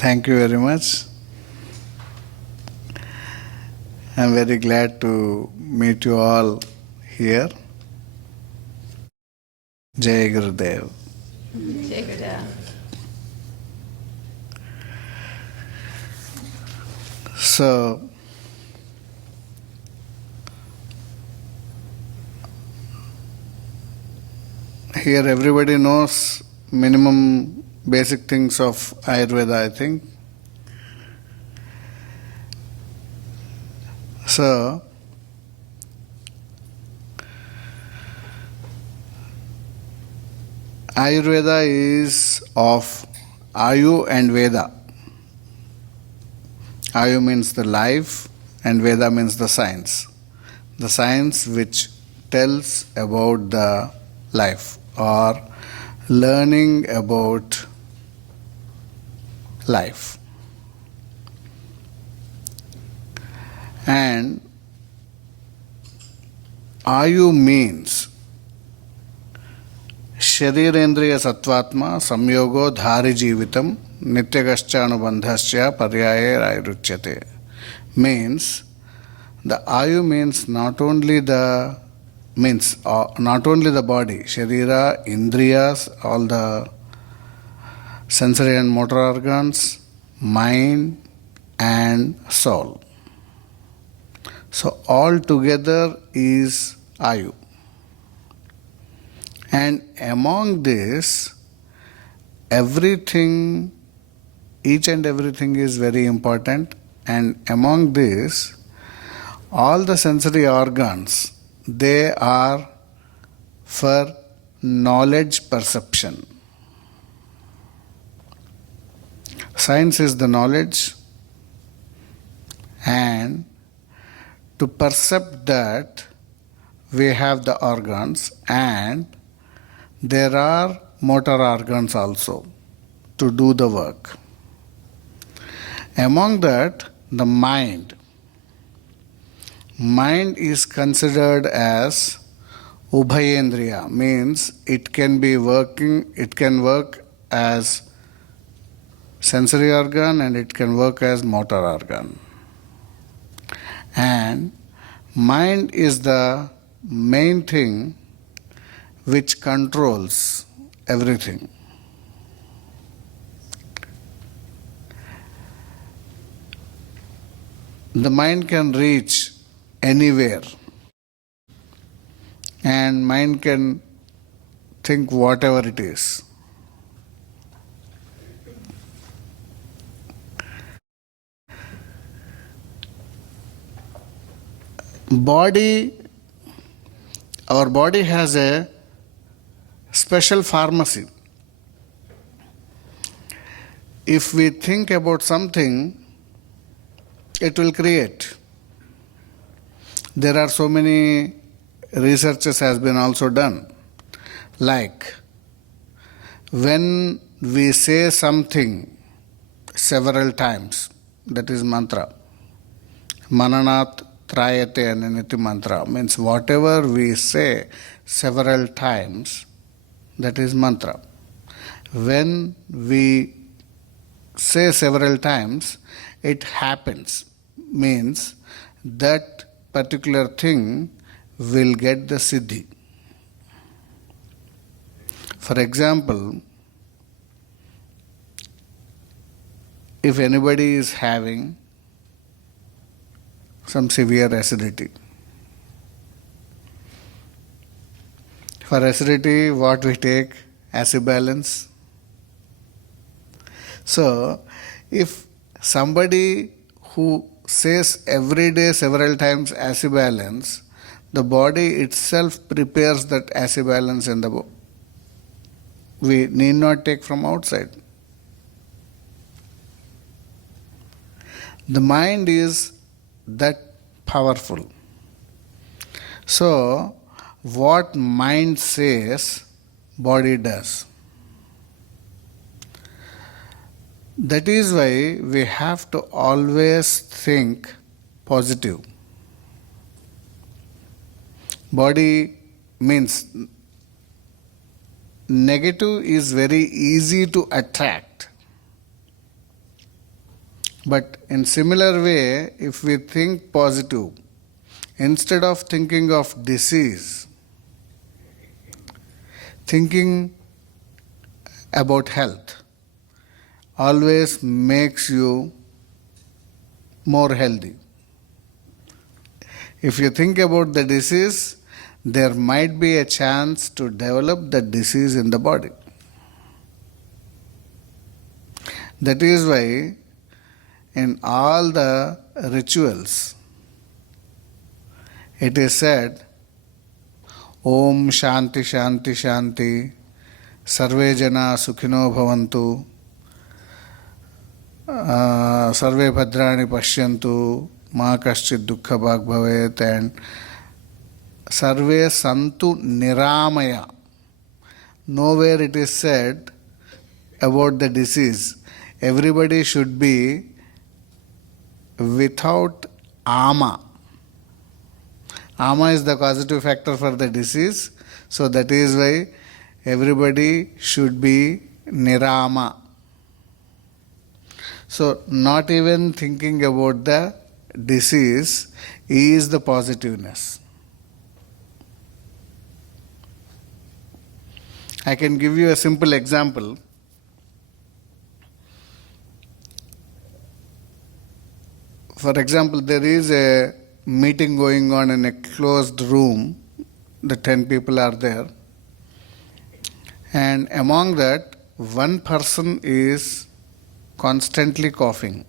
Thank you very much. I'm very glad to meet you all here. Jai Gurudev. Jai Gurudev. So, here everybody knows minimum basic things of Ayurveda, I think. So, Ayurveda is of Ayu and Veda. Ayu means the life and Veda means the science. The science which tells about the life or learning about life. And Ayu means Sharirendriya Sattvatma Samyogo Dhari Jivitam Nityagascha Paryaye Ayuruchyate. Means the Ayu means not only the body, Sharira, Indriyas, all the sensory and motor organs, mind and soul. So all together is Ayu. And among this, everything, each and everything is very important. And among this, all the sensory organs, they are for knowledge perception. Science is the knowledge, and to perceive that we have the organs, and there are motor organs also to do the work. Among that, the mind. Mind is considered as Ubhayendriya, means it can work as sensory organ and it can work as motor organ. And mind is the main thing which controls everything. The mind can reach anywhere, and mind can think whatever it is. Our body has a special pharmacy. If we think about something, it will create. There are so many researches has been also done. Like, when we say something several times, that is mantra. Mananat Trayate Ananiti mantra means whatever we say several times, that is mantra. When we say several times, it happens, means that particular thing will get the siddhi. For example, if anybody is having some severe acidity, for acidity, what we take? Acid balance. So, if somebody who says every day several times acid balance, the body itself prepares that acid balance in the body. We need not take from outside. The mind is that powerful. So, what mind says, body does. That is why we have to always think positive. Body means negative is very easy to attract. But in similar way, if we think positive, instead of thinking of disease, thinking about health always makes you more healthy. If you think about the disease, there might be a chance to develop the disease in the body. That is why in all the rituals it is said, Om Shanti Shanti Shanti Sarve Jana Sukhino Bhavantu Sarve Bhadrani Pashyantu Ma Kaschid Dukkha Bhag Bhavet and Sarve Santu Niramaya. Nowhere it is said about the disease. Everybody should be without ama. Ama is the causative factor for the disease, so that is why everybody should be nirama. So, not even thinking about the disease is the positiveness. I can give you a simple example. For example, there is a meeting going on in a closed room. The 10 people are there. And among that, one person is constantly coughing.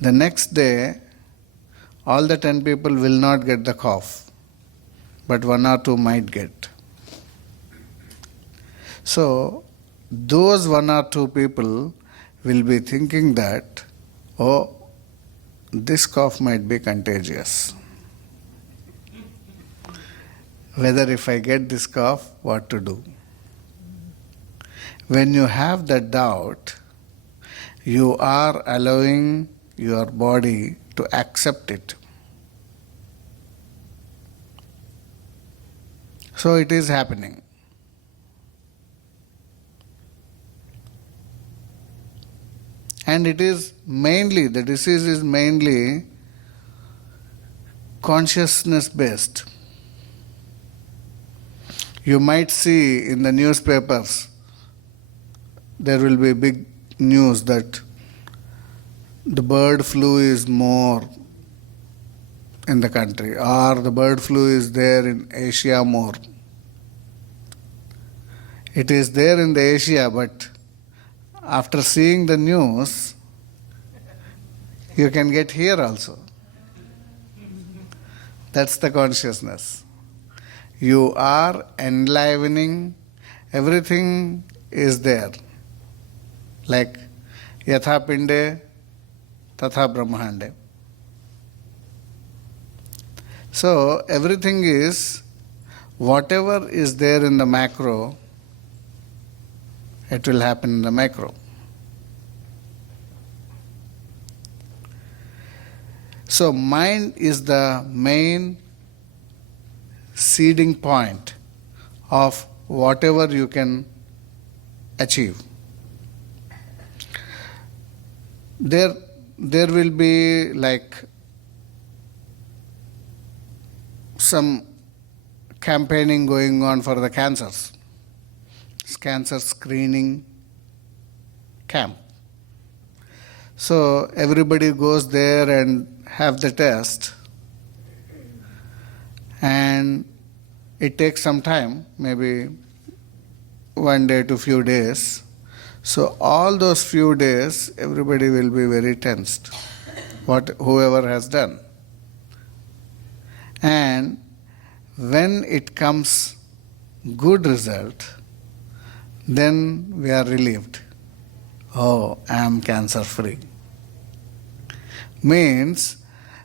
The next day, all the 10 people will not get the cough, but one or two might get. So, those one or two people will be thinking that, oh, this cough might be contagious. Whether if I get this cough, what to do? When you have that doubt, you are allowing your body to accept it. So it is happening. And it is mainly, the disease is mainly consciousness based. You might see in the newspapers, there will be big news that the bird flu is more in the country, or the bird flu is there in Asia more. It is there in the Asia, but after seeing the news, you can get here also. That's the consciousness. You are enlivening, everything is there. Like yatha pinde, tatha brahmande. So everything is, whatever is there in the macro, it will happen in the macro. So mind is the main seeding point of whatever you can achieve. There will be like some campaigning going on for the cancers. Cancer screening camp. So everybody goes there and have the test, and it takes some time, maybe 1 day to few days. So all those few days, everybody will be very tensed, whoever has done. And when it comes good result, then we are relieved. Oh, I am cancer free. Means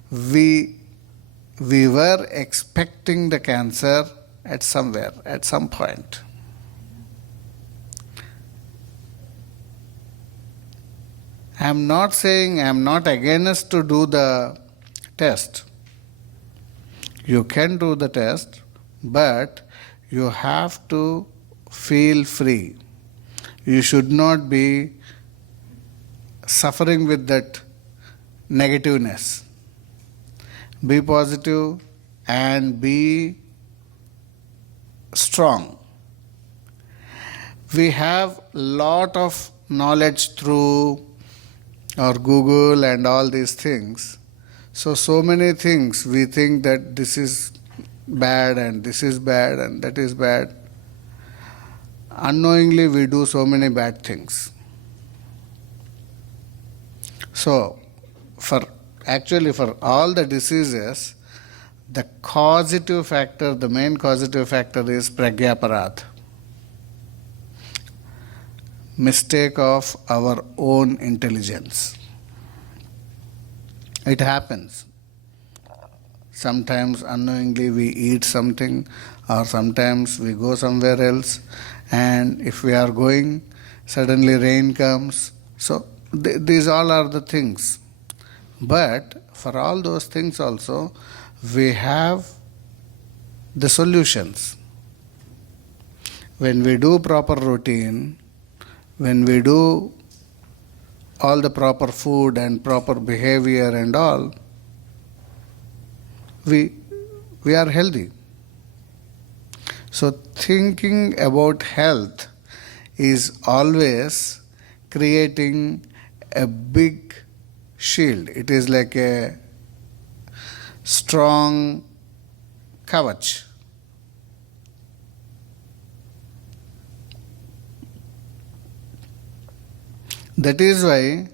we were expecting the cancer at somewhere, at some point. I am not saying, I am not against to do the test. You can do the test, but you have to feel free. You should not be suffering with that negativeness. Be positive and be strong. We have lot of knowledge through our Google and all these things. So many things we think that this is bad and this is bad and that is bad. Unknowingly we do so many bad things. So for all the diseases, the causative factor, the main causative factor is pragyaparad. Mistake of our own intelligence. It happens. Sometimes unknowingly we eat something, or sometimes we go somewhere else, and if we are going, suddenly rain comes. So these all are the things. But for all those things also, we have the solutions. When we do proper routine, when we do all the proper food and proper behavior and all, we are healthy. So thinking about health is always creating a big shield. It is like a strong kavach. That is why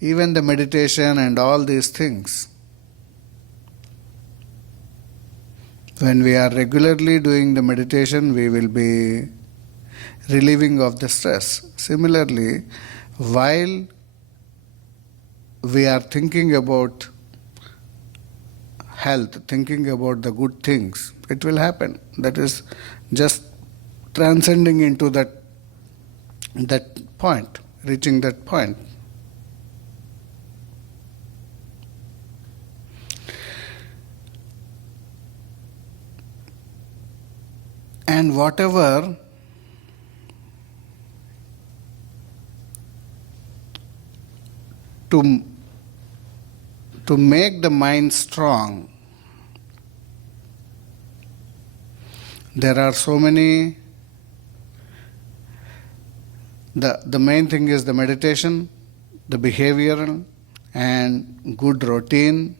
even the meditation and all these things, when we are regularly doing the meditation, we will be relieving of the stress. Similarly, while we are thinking about health, thinking about the good things, it will happen. That is just transcending into that point, reaching that point. And whatever to make the mind strong, there are so many. The main thing is the meditation, the behavioral and good routine,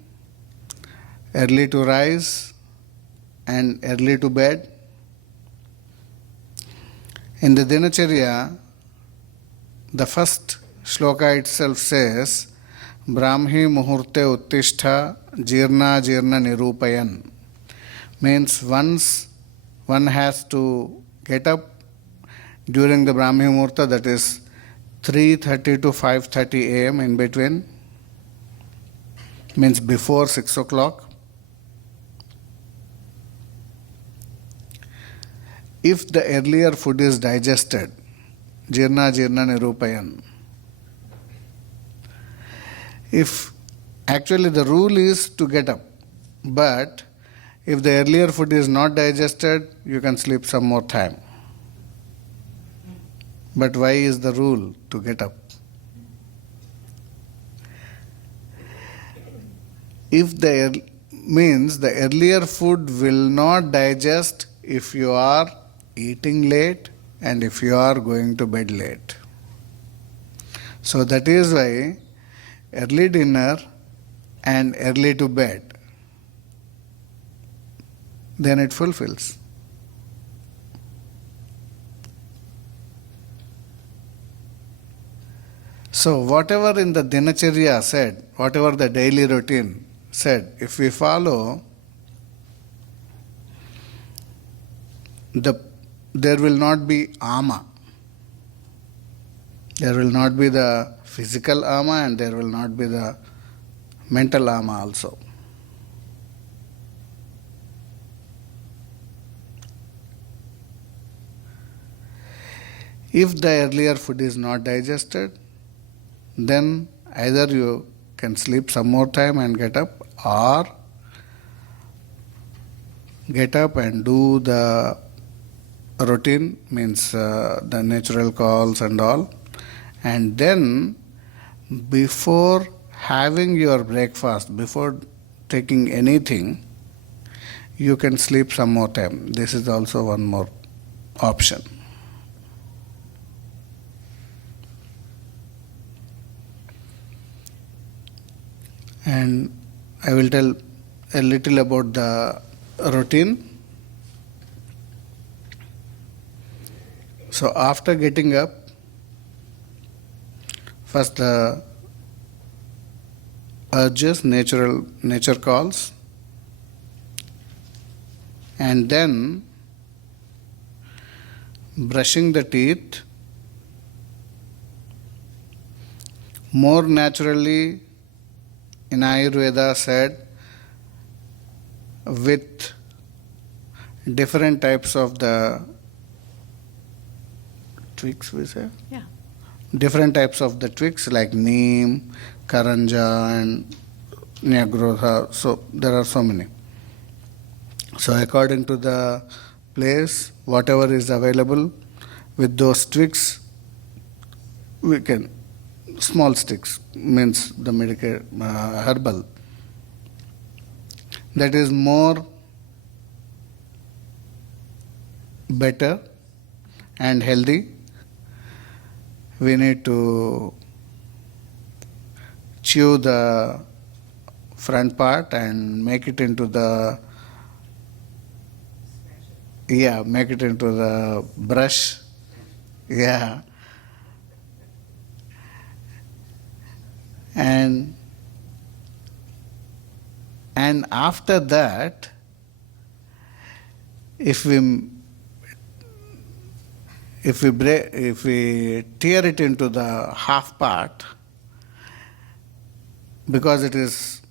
early to rise and early to bed. In the Dinacharya, the first shloka itself says, Brahmi muhurte uttishtha jirna jirna nirupayan. Means once one has to get up during the Brahmi Muhurta, that is 3:30 to 5:30 a.m. in between, means before 6 o'clock. If the earlier food is digested, jirna jirna nirupayan. If actually the rule is to get up, but if the earlier food is not digested, you can sleep some more time. But why is the rule to get up? If means the earlier food will not digest if you are eating late and if you are going to bed late. So that is why early dinner and early to bed, then it fulfills. So whatever in the Dinacharya said, whatever the daily routine said, if we follow, there will not be ama. There will not be the physical ama and there will not be the mental ama also. If the earlier food is not digested, then either you can sleep some more time and get up, or get up and do the routine, means the natural calls and all, and then before having your breakfast, before taking anything, you can sleep some more time. This is also one more option. And I will tell a little about the routine. So after getting up, first the urges, nature calls, and then brushing the teeth more naturally, in Ayurveda said, with different types of the twigs, we say? Yeah. Different types of the twigs like neem, karanja and nyagrotha. So there are so many. So according to the place, whatever is available, with those twigs, we can, small sticks, means the medical herbal, that is more better and healthy. We need to chew the front part and make it into the make it into the brush. Yeah. And after that, if we tear it into the half part, because it is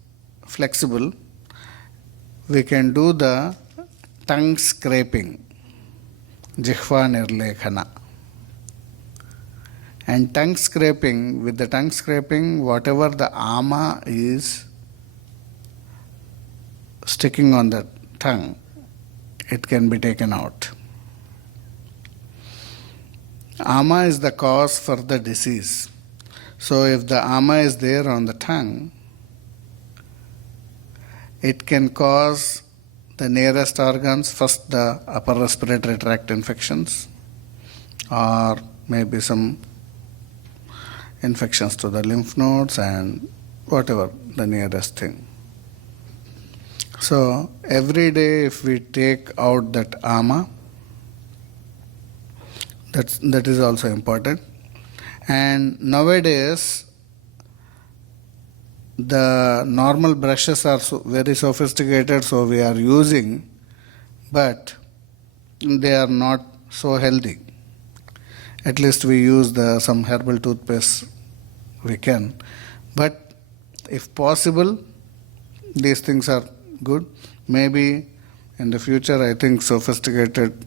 flexible, we can do the tongue scraping, jihva nirlekhana. And tongue scraping, with the tongue scraping, whatever the ama is sticking on the tongue, it can be taken out. Ama is the cause for the disease. So if the ama is there on the tongue, it can cause the nearest organs, first the upper respiratory tract infections, or maybe some infections to the lymph nodes and whatever the nearest thing. So every day if we take out that ama, that is also important. And nowadays the normal brushes are very sophisticated, so we are using, but they are not so healthy. At least we use some herbal toothpaste, we can. But if possible, these things are good. Maybe in the future, I think sophisticated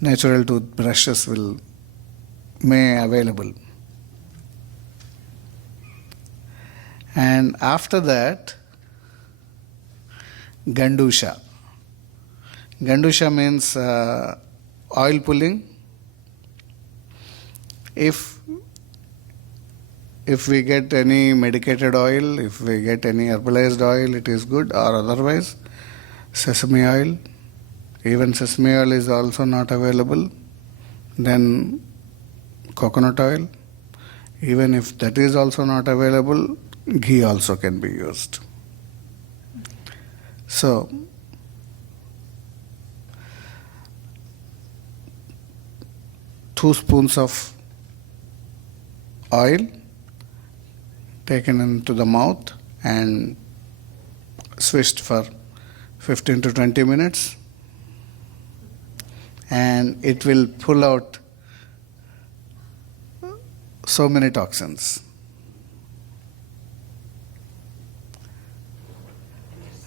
natural toothbrushes may available. And after that, Gandusha. Gandusha means oil pulling. If we get any medicated oil, if we get any herbalized oil, it is good, or otherwise sesame oil. Even sesame oil is also not available. Then coconut oil. Even if that is also not available, ghee also can be used. So, two spoons of oil taken into the mouth and swished for 15 to 20 minutes, and it will pull out so many toxins.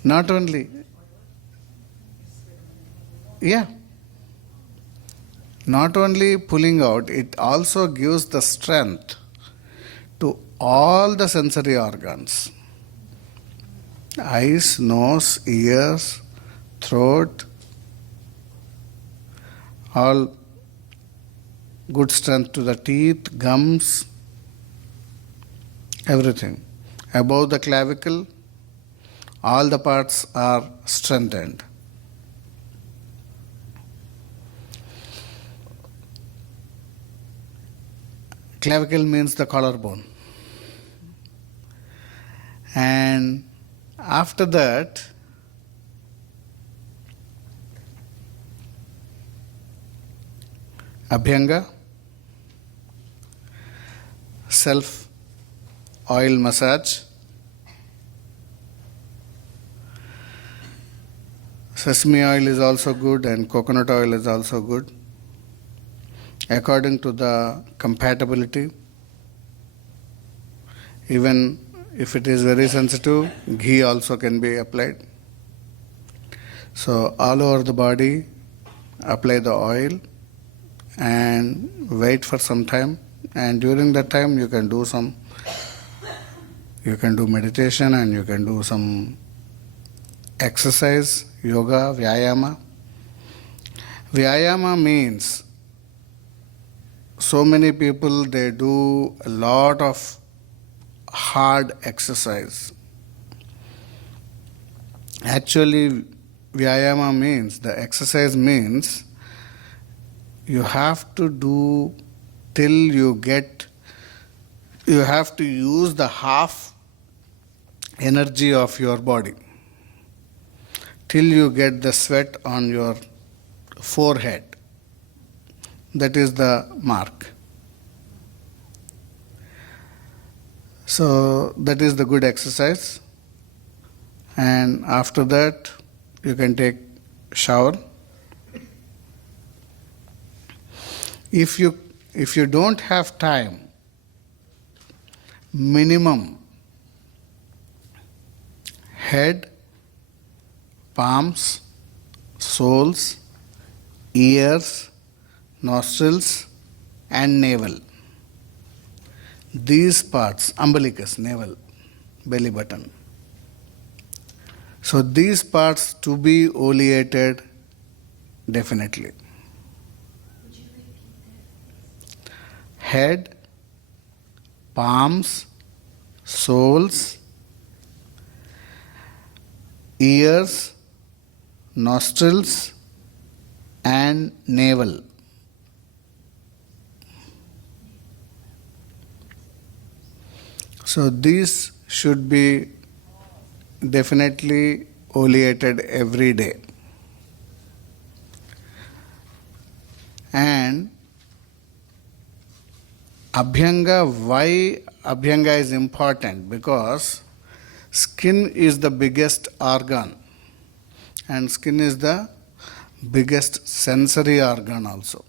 Not only, not only pulling out, it also gives the strength to all the sensory organs. Eyes, nose, ears, throat, all good strength to the teeth, gums, everything. Above the clavicle, all the parts are strengthened. Clavicle means the collarbone. And after that, Abhyanga, self oil massage. Sesame oil is also good and coconut oil is also good, according to the compatibility. Even if it is very sensitive, ghee also can be applied. So all over the body, apply the oil and wait for some time. And during that time, you can do meditation and you can do some exercise, yoga, vyayama. Vyayama means so many people, they do a lot of hard exercise. Actually, vyayama means, the exercise means, you have to do till you have to use the half energy of your body, till you get the sweat on your forehead. That is the mark. So that is the good exercise. And after that, you can take shower. If you don't have time, minimum head, palms, soles, ears, nostrils and navel. These parts, umbilicus, navel, belly button. So these parts to be oleated definitely. Head, palms, soles, ears, nostrils and navel. So these should be definitely oleated every day. And Abhyanga, why Abhyanga is important? Because skin is the biggest organ and skin is the biggest sensory organ also.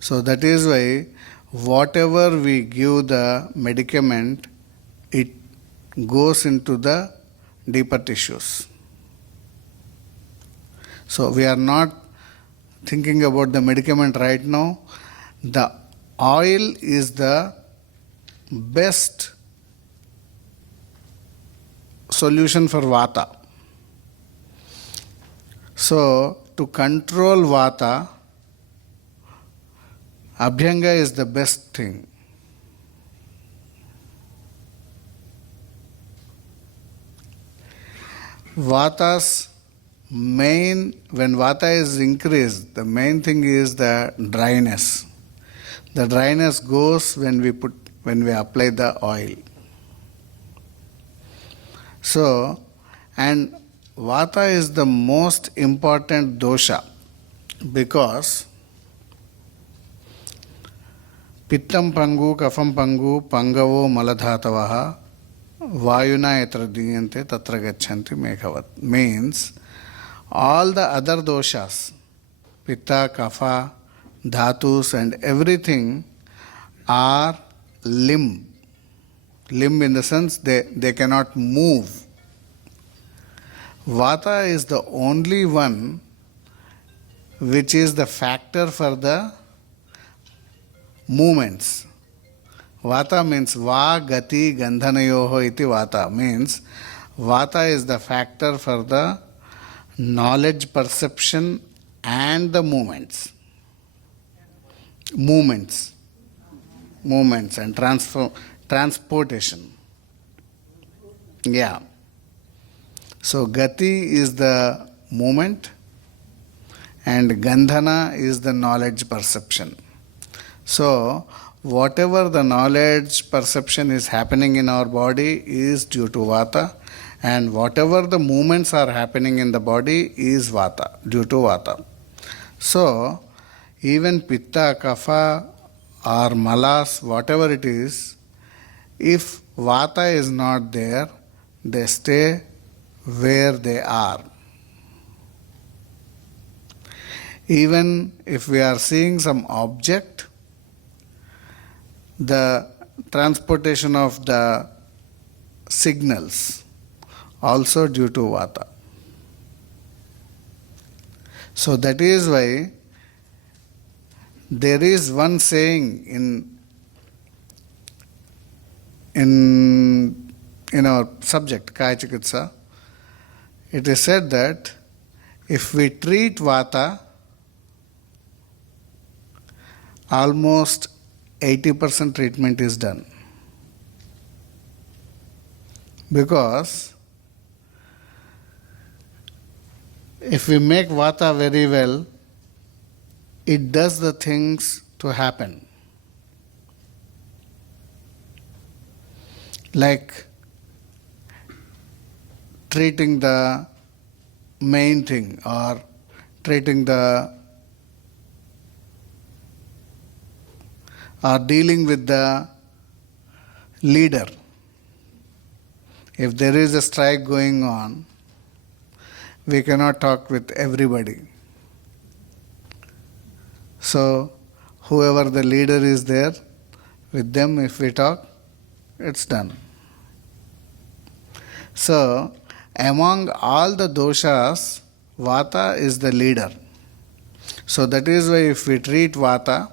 So that is why whatever we give the medicament, it goes into the deeper tissues. So we are not thinking about the medicament right now. The oil is the best solution for Vata. So to control Vata, Abhyanga is the best thing. Vata's when Vata is increased, the main thing is the dryness. The dryness goes when we apply the oil. So, and Vata is the most important dosha because Pittam Pangu, Kafam Pangu, Pangavo Maladhatavaha, Vayuna etra diyante tatra gachanti meghavat. Means all the other doshas, Pitta, Kapha, Dhatus and everything are limb. Limb in the sense they cannot move. Vata is the only one which is the factor for the movements. Vata means Va, Gati, Gandhanayoho iti Vata. Means Vata is the factor for the knowledge perception and the movements. Movements and transportation. Yeah. So gati is the movement and gandhana is the knowledge perception. So whatever the knowledge perception is happening in our body is due to vata, and whatever the movements are happening in the body is vata, due to vata. So even pitta, kapha or malas, whatever it is, if vata is not there, they stay where they are. Even if we are seeing some object, the transportation of the signals also due to vata. So that is why there is one saying in our subject, Kaya Chikitsa. It is said that if we treat vata, almost 80% treatment is done. Because if we make vata very well, it does the things to happen. Like treating the main thing or treating the or dealing with the leader. If there is a strike going on, we cannot talk with everybody. So whoever the leader is there, with them if we talk, it's done. So among all the doshas, vata is the leader. So that is why if we treat vata,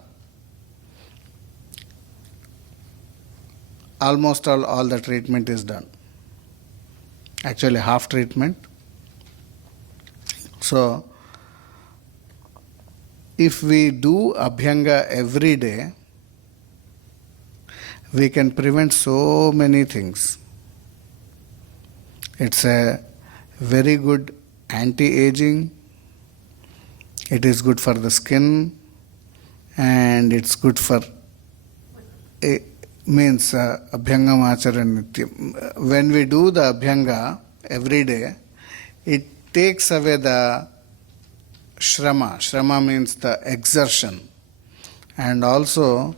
almost all the treatment is done. Actually half treatment. So if we do abhyanga every day, we can prevent so many things. It's a very good anti-aging, it is good for the skin, and it's good for abhyanga macharan nityam. When we do the abhyanga every day, it takes away the shrama. Shrama means the exertion, and also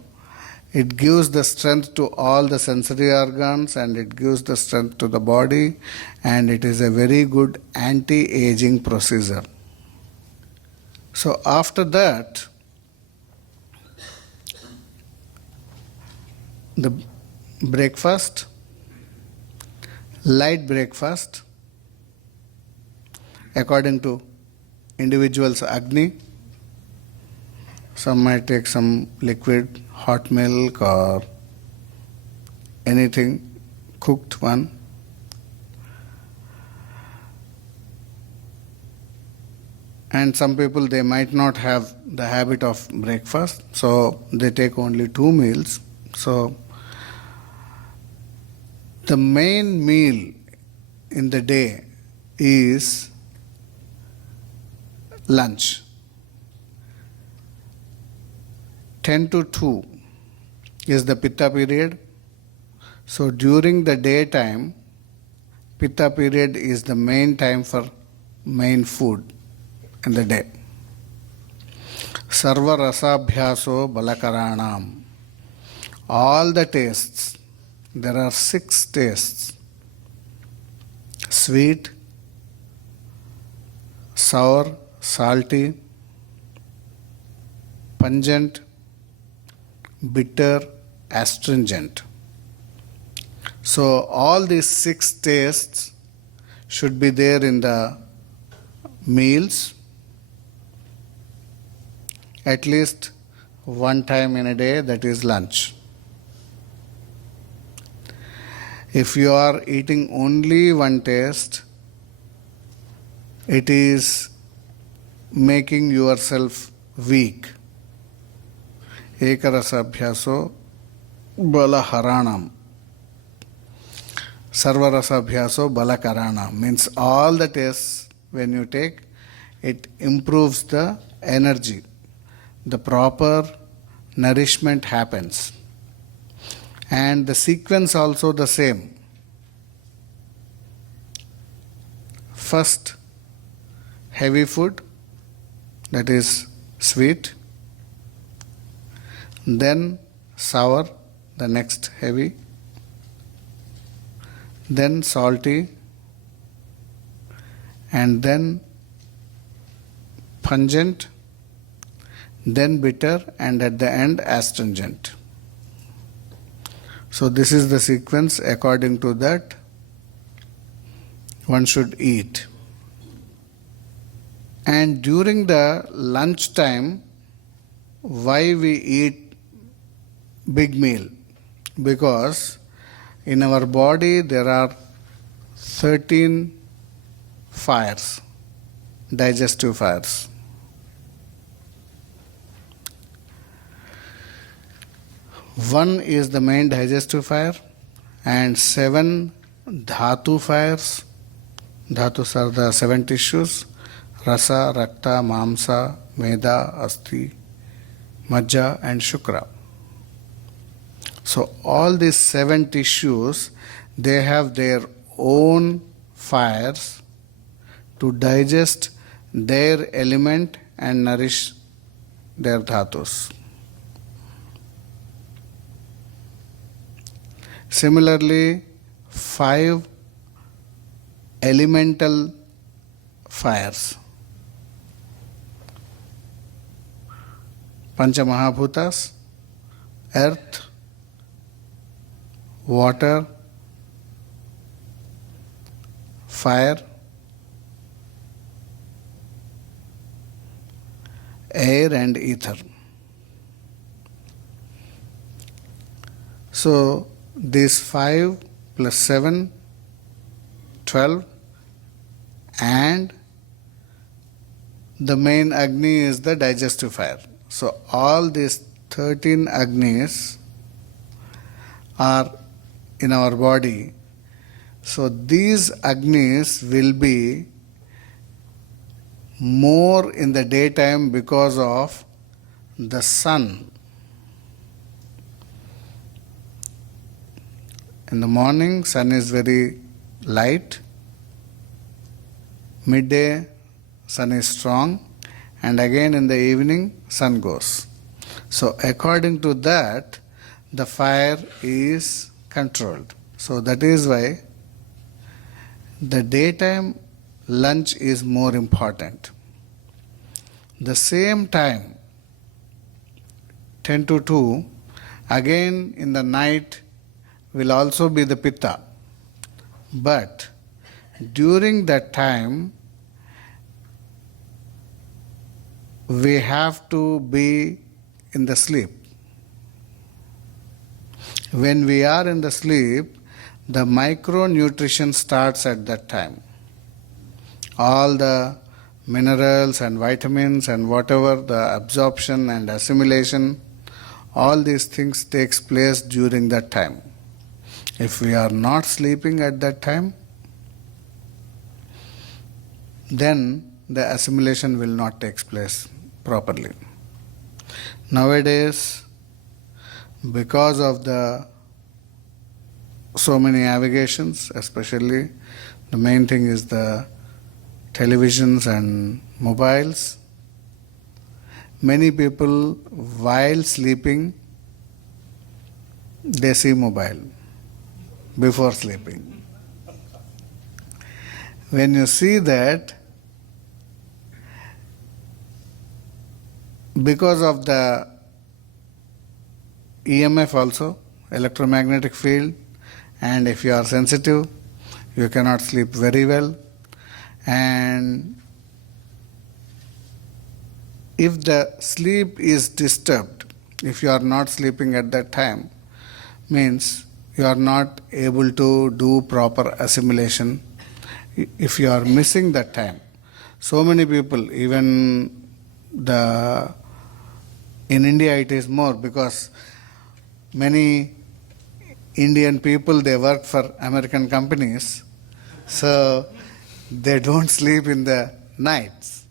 it gives the strength to all the sensory organs, and it gives the strength to the body, and it is a very good anti-aging procedure. So after that, the breakfast, light breakfast, according to individuals' Agni. Some might take some liquid, hot milk or anything, cooked one. And some people, they might not have the habit of breakfast, so they take only 2 meals. So the main meal in the day is lunch. 10 to 2 is the pitta period. So during the daytime, pitta period is the main time for main food in the day. Sarva rasabhyaso balakaranam. All the tastes, there are 6 tastes: sweet, sour, salty, pungent, bitter, astringent. So all these 6 tastes should be there in the meals at least one time in a day, that is lunch. If you are eating only one taste, it is making yourself weak. Ekarasa abhyaso balaharanam. Sarvarasa abhyaso balakarana means all the tastes when you take, it improves the energy. The proper nourishment happens. And the sequence also the same. First, heavy food, that is sweet. Then sour, the next heavy. Then salty. And then pungent. Then bitter, and at the end astringent. So this is the sequence. According to that, one should eat. And during the lunch time, why we eat big meal? Because in our body there are 13 fires, digestive fires. One is the main digestive fire, and 7 dhatu fires. Dhatus are the 7 tissues: rasa, rakta, mamsa, meda, asti, majja and shukra. So all these 7 tissues, they have their own fires to digest their element and nourish their dhatus. Similarly, 5 elemental fires. Pancha Mahabhutas: earth, water, fire, air and ether. So these 5 plus 7, 12, and the main Agni is the digestive fire. So all these 13 Agnis are in our body. So these Agnis will be more in the daytime because of the sun. In the morning, sun is very light. Midday, sun is strong. And again in the evening, sun goes. So according to that, the fire is controlled. So that is why the daytime lunch is more important. The same time, 10 to 2, again in the night will also be the pitta. But during that time, we have to be in the sleep. When we are in the sleep, the micronutrition starts at that time. All the minerals and vitamins and whatever the absorption and assimilation, all these things takes place during that time. If we are not sleeping at that time, then the assimilation will not take place properly. Nowadays, because of the so many navigations, especially the main thing is the televisions and mobiles, many people while sleeping they see mobile before sleeping. When you see that, because of the EMF also, electromagnetic field, and if you are sensitive, you cannot sleep very well. And if the sleep is disturbed, if you are not sleeping at that time, means you are not able to do proper assimilation. If you are missing that time, so many people, even in India it is more, because many Indian people, they work for American companies, so they don't sleep in the nights.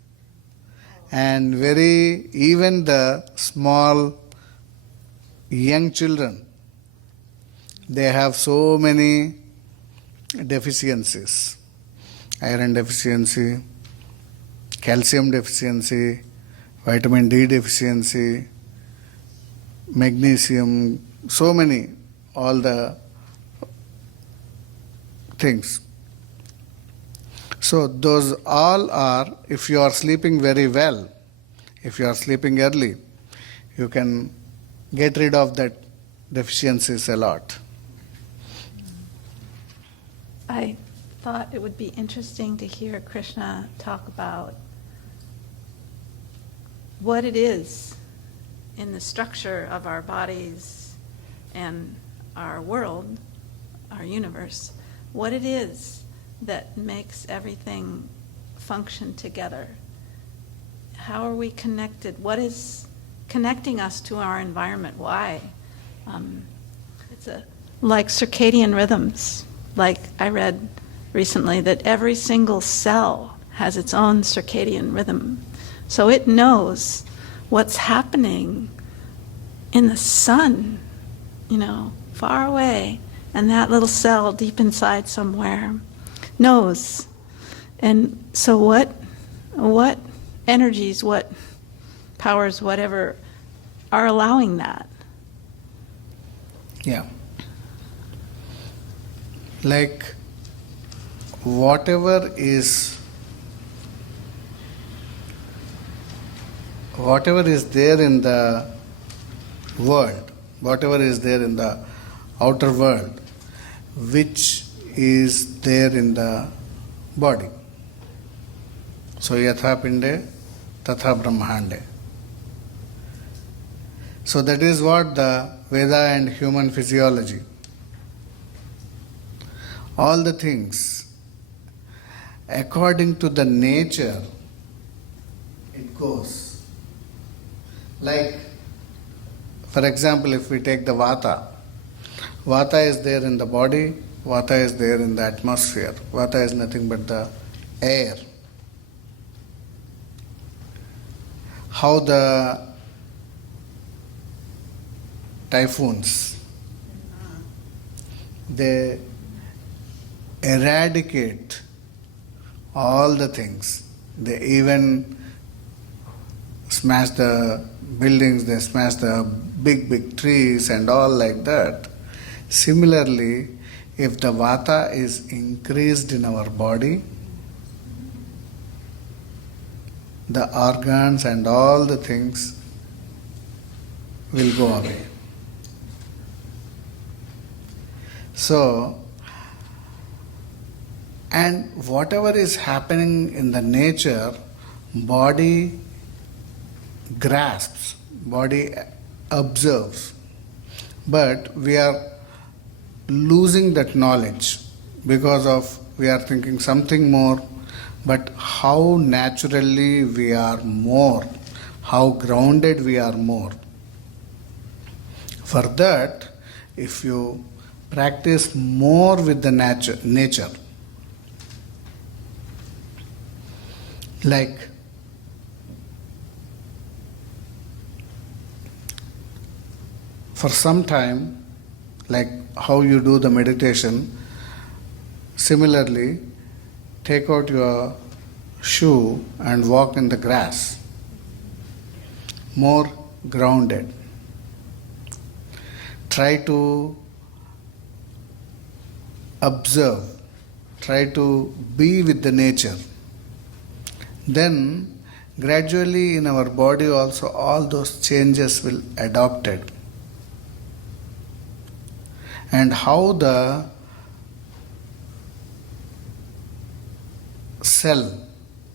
And even the small young children, they have so many deficiencies. Iron deficiency, calcium deficiency, vitamin D deficiency, magnesium, so many, all the things. So those all are, if you are sleeping very well, if you are sleeping early, you can get rid of that deficiencies a lot. I thought it would be interesting to hear Krishna talk about what it is in the structure of our bodies and our world, our universe, what it is that makes everything function together. How are we connected? What is connecting us to our environment? Why? It's like circadian rhythms. Like I read recently that every single cell has its own circadian rhythm. So it knows what's happening in the sun, far away, and that little cell deep inside somewhere knows. And so what energies, what powers, whatever, are allowing that? Yeah. Like whatever is there in the world, whatever is there in the outer world, which is there in the body. So yatha pinde tatha brahmande. So that is what the Veda and human physiology, all the things according to the nature it goes. Like, for example, if we take the Vata, Vata is there in the body, Vata is there in the atmosphere. Vata is nothing but the air. How the typhoons, they eradicate all the things. They even smash the buildings, they smash the big trees and all like that. Similarly, if the Vata is increased in our body, the organs and all the things will go away. So, and whatever is happening in the nature, body grasps, body observes. But we are losing that knowledge because of we are thinking something more, but how naturally we are more, how grounded we are more. For that, if you practice more with the nature, like for some time, like how you do the meditation, similarly, take out your shoe and walk in the grass, more grounded. Try to observe, try to be with the nature. Then gradually in our body also all those changes will adopted. And how the cell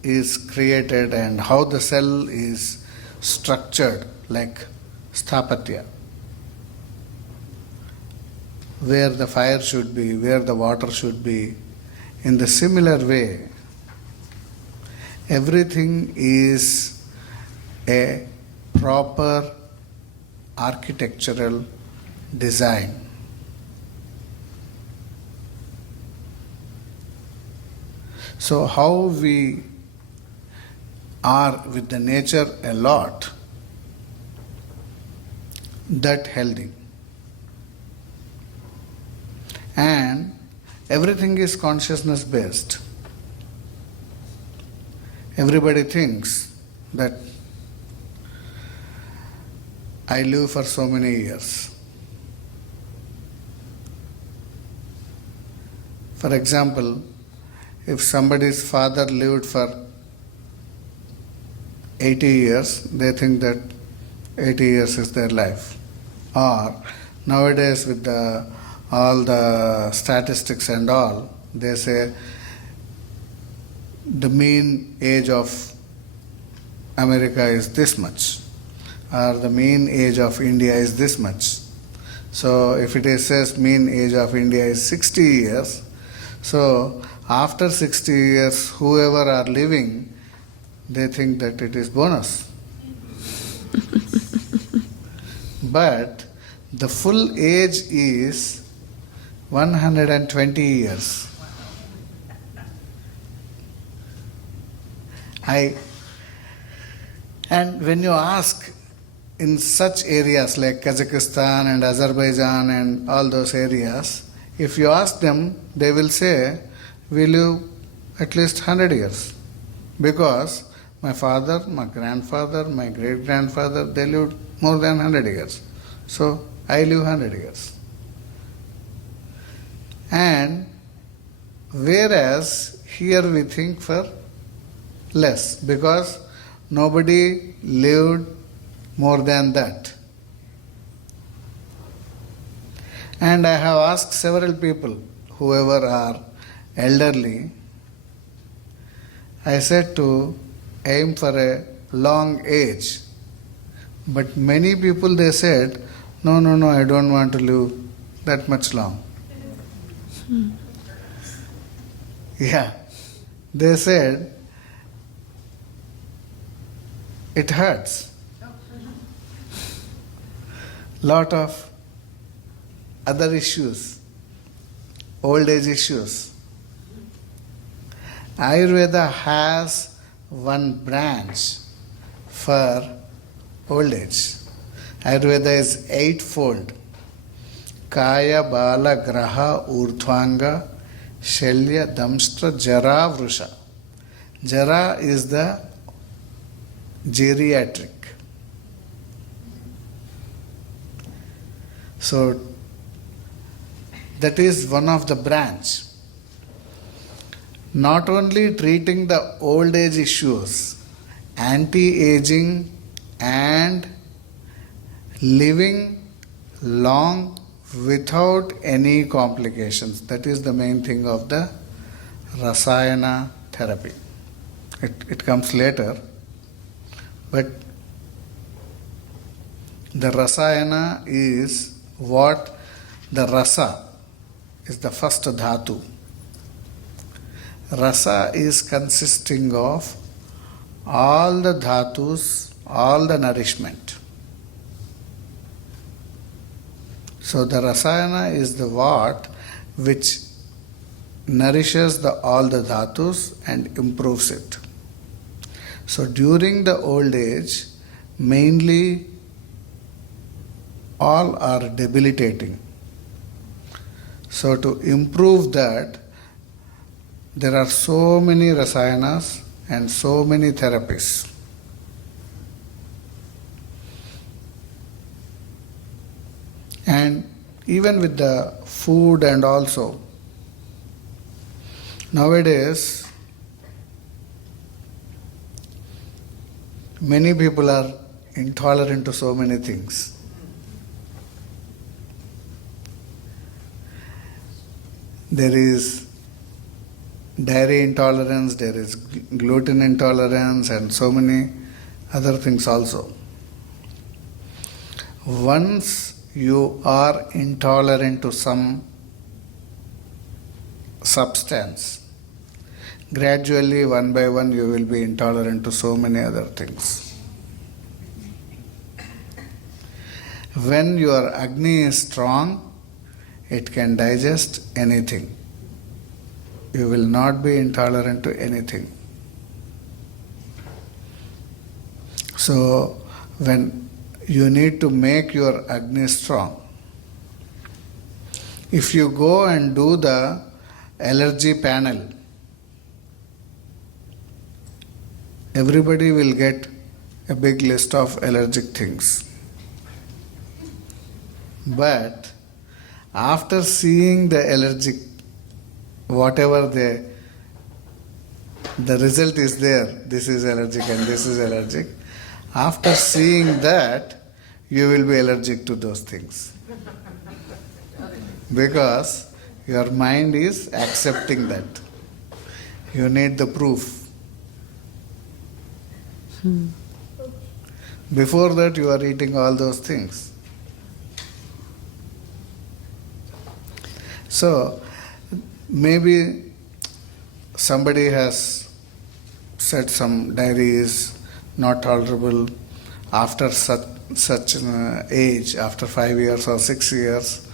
is created and how the cell is structured, like sthapatya, where the fire should be, where the water should be. In the similar way, everything is a proper architectural design. So how we are with the nature a lot, that healthy. And everything is consciousness based. Everybody thinks that I live for so many years. For example, if somebody's father lived for 80 years, they think that 80 years is their life. Or nowadays with all the statistics and all, they say the mean age of America is this much, or the mean age of India is this much. So if it says mean age of India is 60 years, so after 60 years, whoever are living, they think that it is bonus. But the full age is 120 years. And when you ask in such areas like Kazakhstan and Azerbaijan and all those areas, if you ask them, they will say, we live at least 100 years. Because my father, my grandfather, my great-grandfather, they lived more than 100 years. So I live 100 years. And whereas here we think for less, because nobody lived more than that. And I have asked several people, whoever are elderly, I said to aim for a long age. But many people, they said, no, I don't want to live that much long. Yeah. They said, it hurts. Lot of other issues, old age issues. Ayurveda has one branch for old age. Ayurveda is eightfold. Kaya, Bala, Graha, Urdhvanga, Shalya, Damstra, Jara, Vrusha. Jara is the geriatric. So that is one of the branch. Not only treating the old age issues, anti-aging and living long without any complications. That is the main thing of the Rasayana therapy. It comes later, but the Rasayana is what the Rasa is, the first dhatu. Rasa is consisting of all the dhatus, all the nourishment. So the Rasayana is the what which nourishes all the dhatus and improves it. So during the old age, mainly all are debilitating. So to improve that, there are so many rasayanas and so many therapies. And even with the food and also, nowadays, many people are intolerant to so many things. There is dairy intolerance, there is gluten intolerance, and so many other things also. Once you are intolerant to some substance, gradually, one by one, you will be intolerant to so many other things. When your Agni is strong, it can digest anything. you will not be intolerant to anything. So, when you need to make your Agni strong, if you go and do the allergy panel, everybody will get a big list of allergic things. But after seeing the allergic, whatever the result is there, this is allergic and this is allergic, after seeing that, you will be allergic to those things. Because your mind is accepting that. You need the proof. Before that, you are eating all those things. So, maybe somebody has said some diary is not tolerable after such an age, after 5 years or 6 years,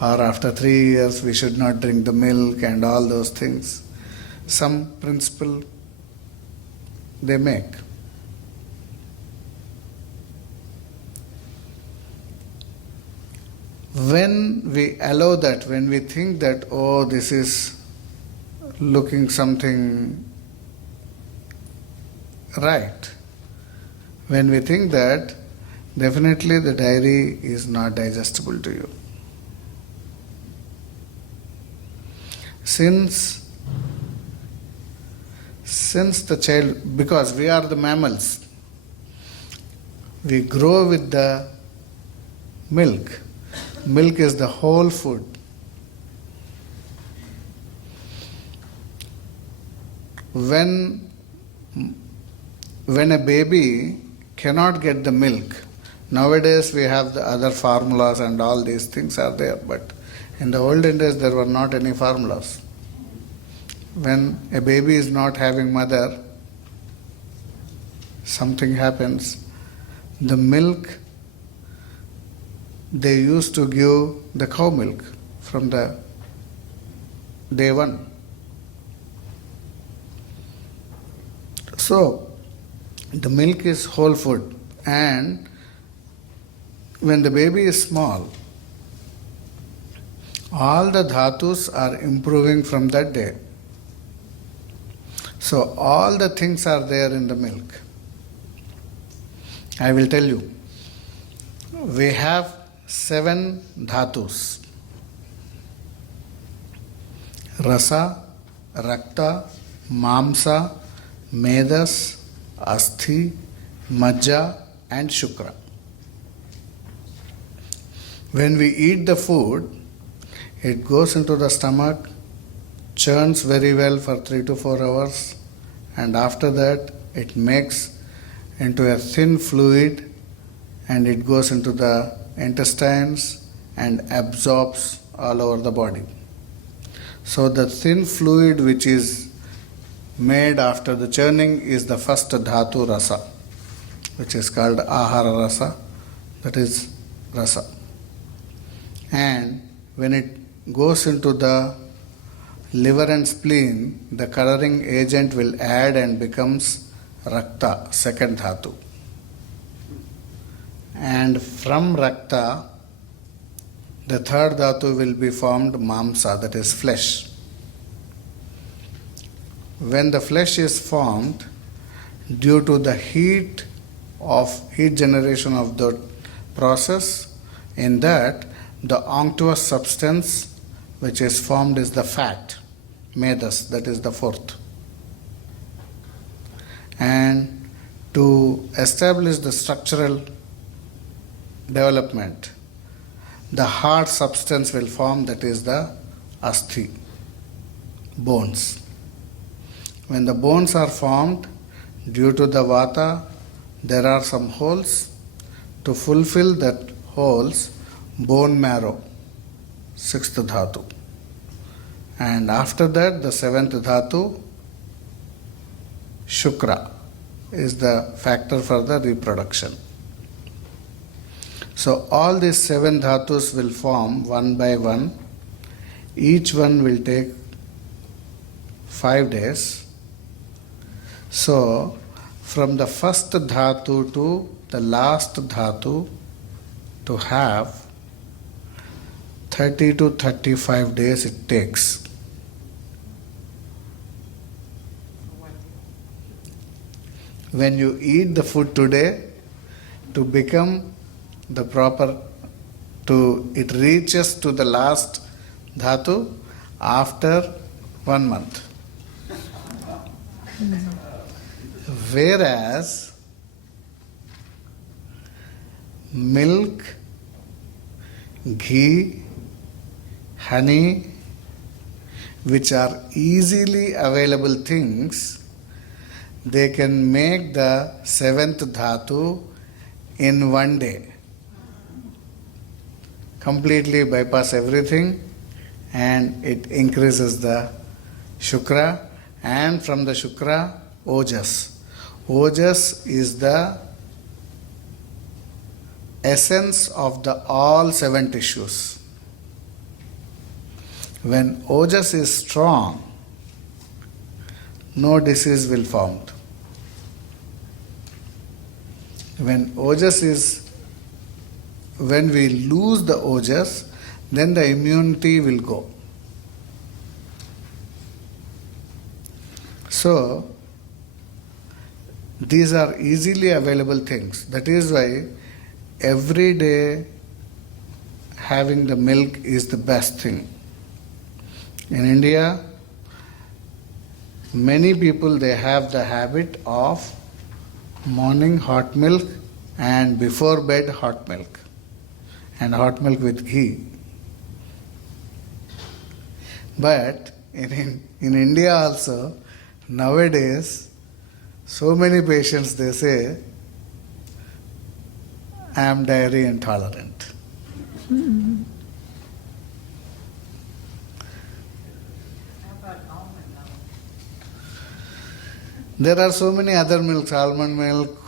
or after 3 years we should not drink the milk and all those things. Some principle they make. When we allow that, when we think that, oh, this is looking something right, when we think that, definitely the diary is not digestible to you. Since the child, because we are the mammals, we grow with the milk. Milk is the whole food. When a baby cannot get the milk, nowadays we have the other formulas and all these things are there, but in the olden days there were not any formulas. When a baby is not having mother, something happens. The milk, they used to give the cow milk from the day one. So, the milk is whole food, and when the baby is small, all the dhatus are improving from that day. So, all the things are there in the milk. I will tell you. We have 7 dhatus. Rasa, Rakta, Mamsa, Medas, Asthi, Majja and Shukra. When we eat the food, it goes into the stomach, churns very well for 3 to 4 hours, and after that it makes into a thin fluid and it goes into the intestines and absorbs all over the body. So the thin fluid which is made after the churning is the first dhatu rasa, which is called ahara rasa, that is rasa. And when it goes into the liver and spleen, the coloring agent will add and becomes rakta, second dhatu. And from rakta, the third dhatu will be formed mamsa, that is flesh. When the flesh is formed, due to the heat generation of the process, in that the unctuous substance which is formed is the fat, medas, that is the fourth. And to establish the structural development, the hard substance will form, that is the asthi, bones. When the bones are formed, due to the vata, there are some holes. To fulfill that holes, bone marrow, sixth dhatu. And after that, the seventh dhatu, Shukra, is the factor for the reproduction. So all these 7 dhatus will form one by one. Each one will take 5 days. So, from the first dhatu to the last dhatu to have 30 to 35 days it takes. When you eat the food today, to become the proper, it reaches to the last dhatu after 1 month. Whereas milk, ghee, honey, which are easily available things, they can make the 7th dhatu in 1 day. Completely bypass everything, and it increases the shukra, and from the shukra, ojas. Ojas is the essence of the all 7 tissues. When ojas is strong, no disease will form. When we lose the ojas, then the immunity will go. So, these are easily available things. That is why every day having the milk is the best thing. In India, many people, they have the habit of morning hot milk and before bed hot milk, and hot milk with ghee. But in India also, nowadays, so many patients, they say, I am dairy intolerant. There are so many other milks, almond milk,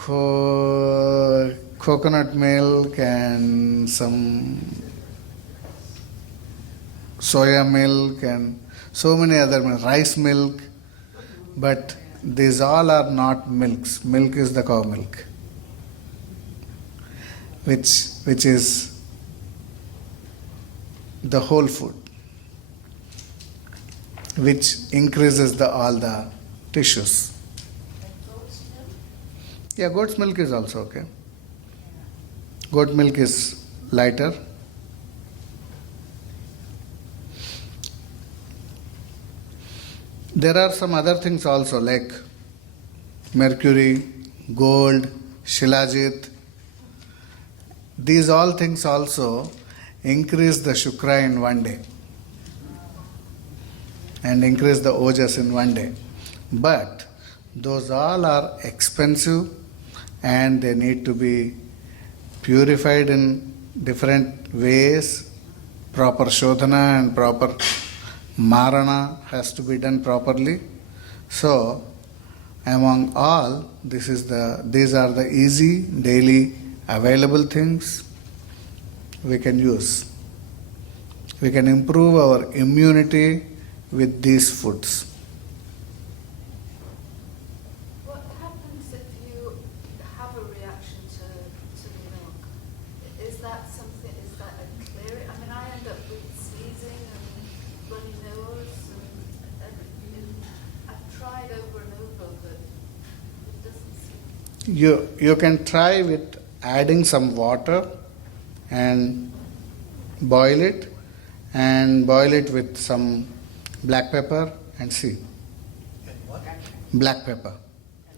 coconut milk, and some soya milk, and so many other milk, rice milk. But these all are not milks. Milk is the cow milk, which is the whole food, which increases all the tissues. Yeah, goat's milk is also okay. Goat milk is lighter. There are some other things also like mercury, gold, shilajit. These all things also increase the shukra in 1 day and increase the ojas in 1 day. But those all are expensive and they need to be purified in different ways. Proper shodhana and proper marana has to be done properly. So, among all, these are the easy, daily available things we can use. We can improve our immunity with these foods. What happens if you have a reaction to the milk? Is that a clear? I mean, I end up with sneezing and runny nose, and I've tried over and over, but it doesn't seem. You can try with adding some water and boil it with some black pepper and see. Black pepper,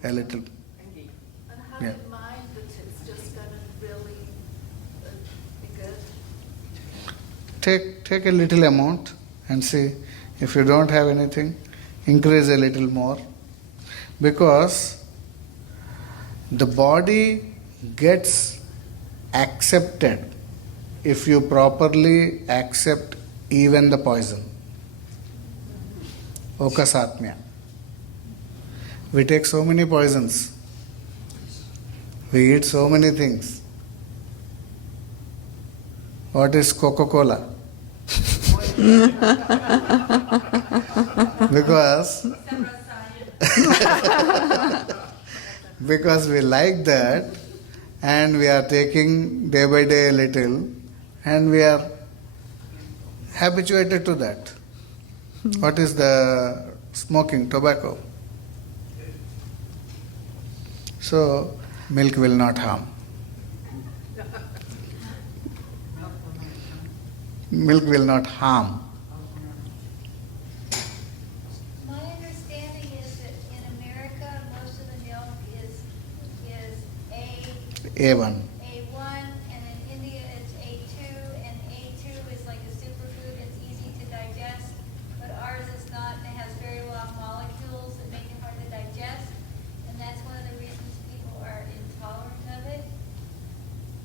a little. And have Yeah. in mind that it's just going to really be good. Take a little amount and see. If you don't have anything, increase a little more. Because the body gets accepted if you properly accept even the poison. Okasatmya. We take so many poisons. We eat so many things. What is Coca-Cola? because because we like that, and we are taking day by day a little, and we are habituated to that. What is the smoking? Tobacco. So milk will not harm. Milk will not harm. My understanding is that in America, most of the milk is A1. A1, and in India it's A2, and A2 is like a superfood, it's easy to digest, but ours is not, and it has very long molecules that make it hard to digest, and that's one of the reasons people are intolerant of it.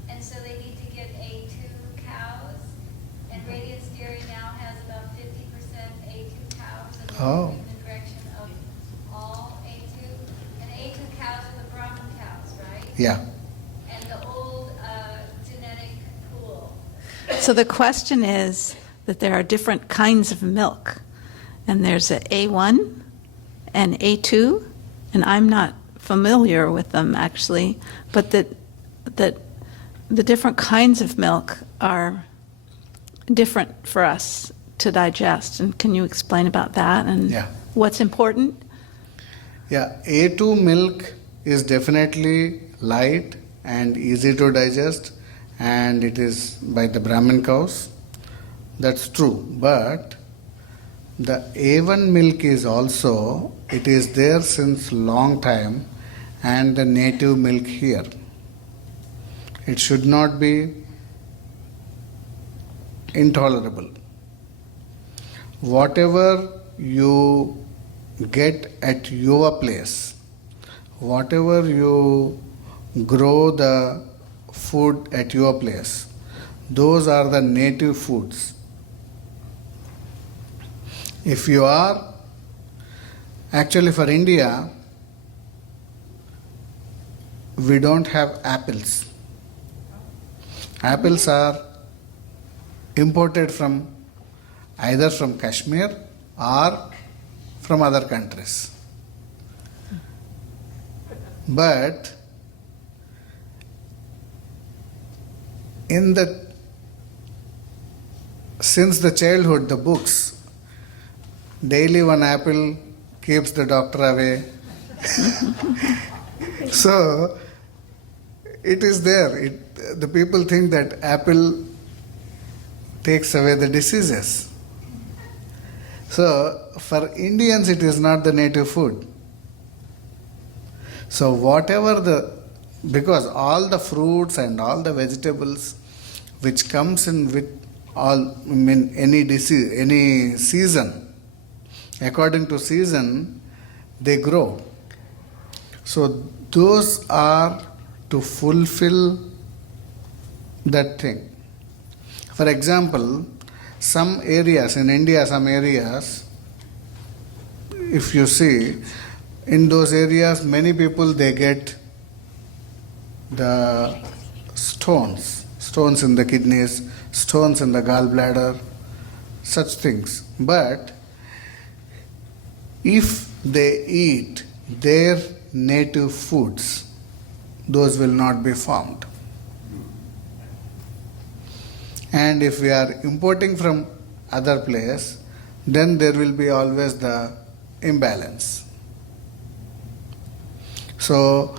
And so they need to get A2 cows, and Radiance Dairy now has about 50% A2 cows, and they're Oh. moving in the direction of all A2. And A2 cows are the Brahman cows, right? Yeah. And the old genetic pool. So the question is that there are different kinds of milk, and there's a A1 and A2, and I'm not familiar with them actually, but that the different kinds of milk are different for us to digest. And can you explain about that and Yeah. what's important? Yeah, A2 milk is definitely light and easy to digest, and it is by the Brahmin cows. That's true. But the A1 milk is also, it is there since long time, and the native milk here. It should not be intolerable. Whatever you get at your place, whatever you grow the food at your place, those are the native foods. If you are, actually for India, we don't have apples. Apples are imported from either from Kashmir or from other countries. But since the childhood, the books, daily one apple keeps the doctor away. So it is there. The people think that apple takes away the diseases. So for Indians it is not the native food. So because all the fruits and all the vegetables which comes in with any disease, any season, according to season, they grow. So those are to fulfill that thing. For example, some areas in India, if you see, in those areas, many people, they get the stones in the kidneys, stones in the gallbladder, such things. But if they eat their native foods, those will not be formed. And if we are importing from other place, then there will be always the imbalance. So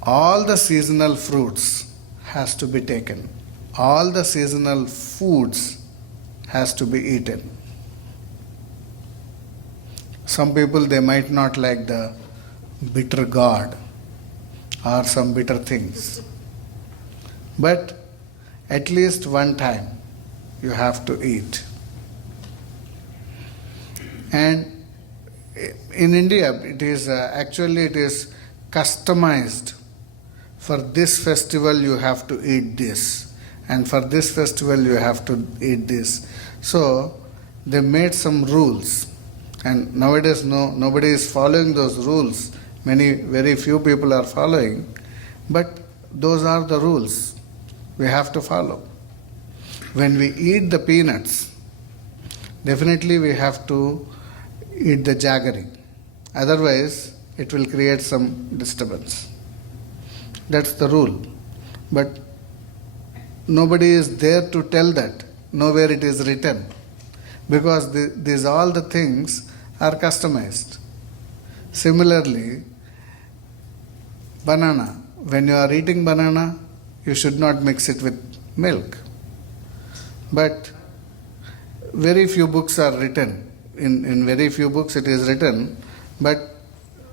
all the seasonal fruits has to be taken. All the seasonal foods has to be eaten. Some people, they might not like the bitter gourd or some bitter things. But at least one time you have to eat. And in India, it is customized. For this festival you have to eat this, and for this festival you have to eat this. So they made some rules, and nowadays nobody is following those rules. Very few people are following, but those are the rules we have to follow. When we eat the peanuts, definitely we have to eat the jaggery. Otherwise, it will create some disturbance. That's the rule. But nobody is there to tell that. Nowhere it is written. Because these all the things are customized. Similarly, banana. When you are eating banana, you should not mix it with milk. But very few books are written. In very few books it is written, but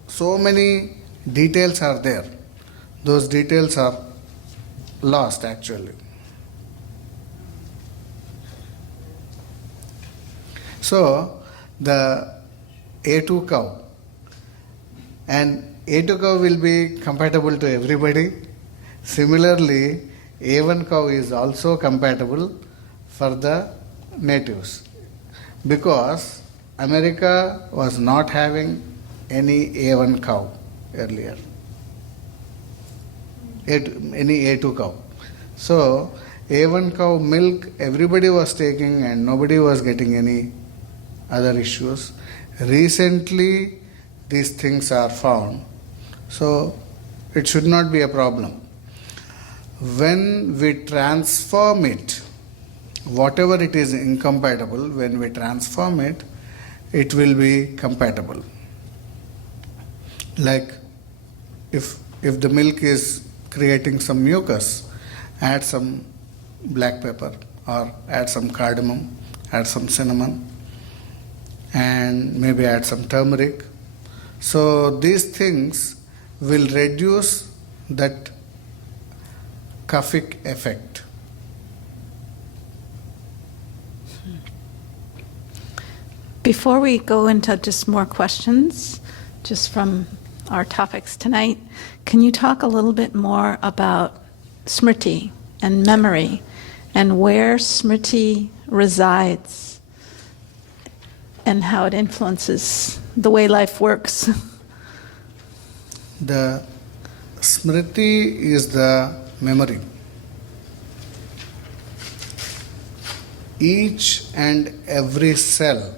so many details are there. Those details are lost actually. So, the A2 cow, and A2 cow will be compatible to everybody. Similarly, A1 cow is also compatible for the natives, because America was not having any A1 cow earlier, any A2 cow. So, A1 cow milk everybody was taking and nobody was getting any other issues. Recently, these things are found, so it should not be a problem. When we transform it, whatever it is incompatible, when we transform it, it will be compatible. Like if the milk is creating some mucus, add some black pepper or add some cardamom, add some cinnamon, and maybe add some turmeric. So these things will reduce that kaphic effect. Before we go into just more questions, just from our topics tonight, can you talk a little bit more about Smriti and memory and where Smriti resides and how it influences the way life works? The Smriti is the memory. Each and every cell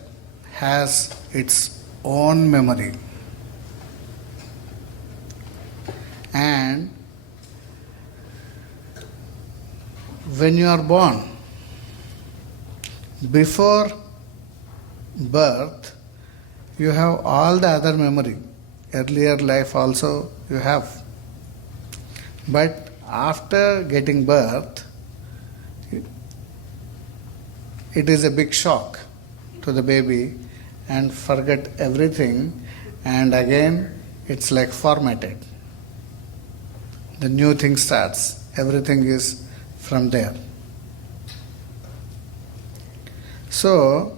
has its own memory. And when you are born, before birth, you have all the other memory. Earlier life also you have. But after getting birth, it is a big shock to the baby and forget everything, and again it's like formatted. The new thing starts. Everything is from there. So,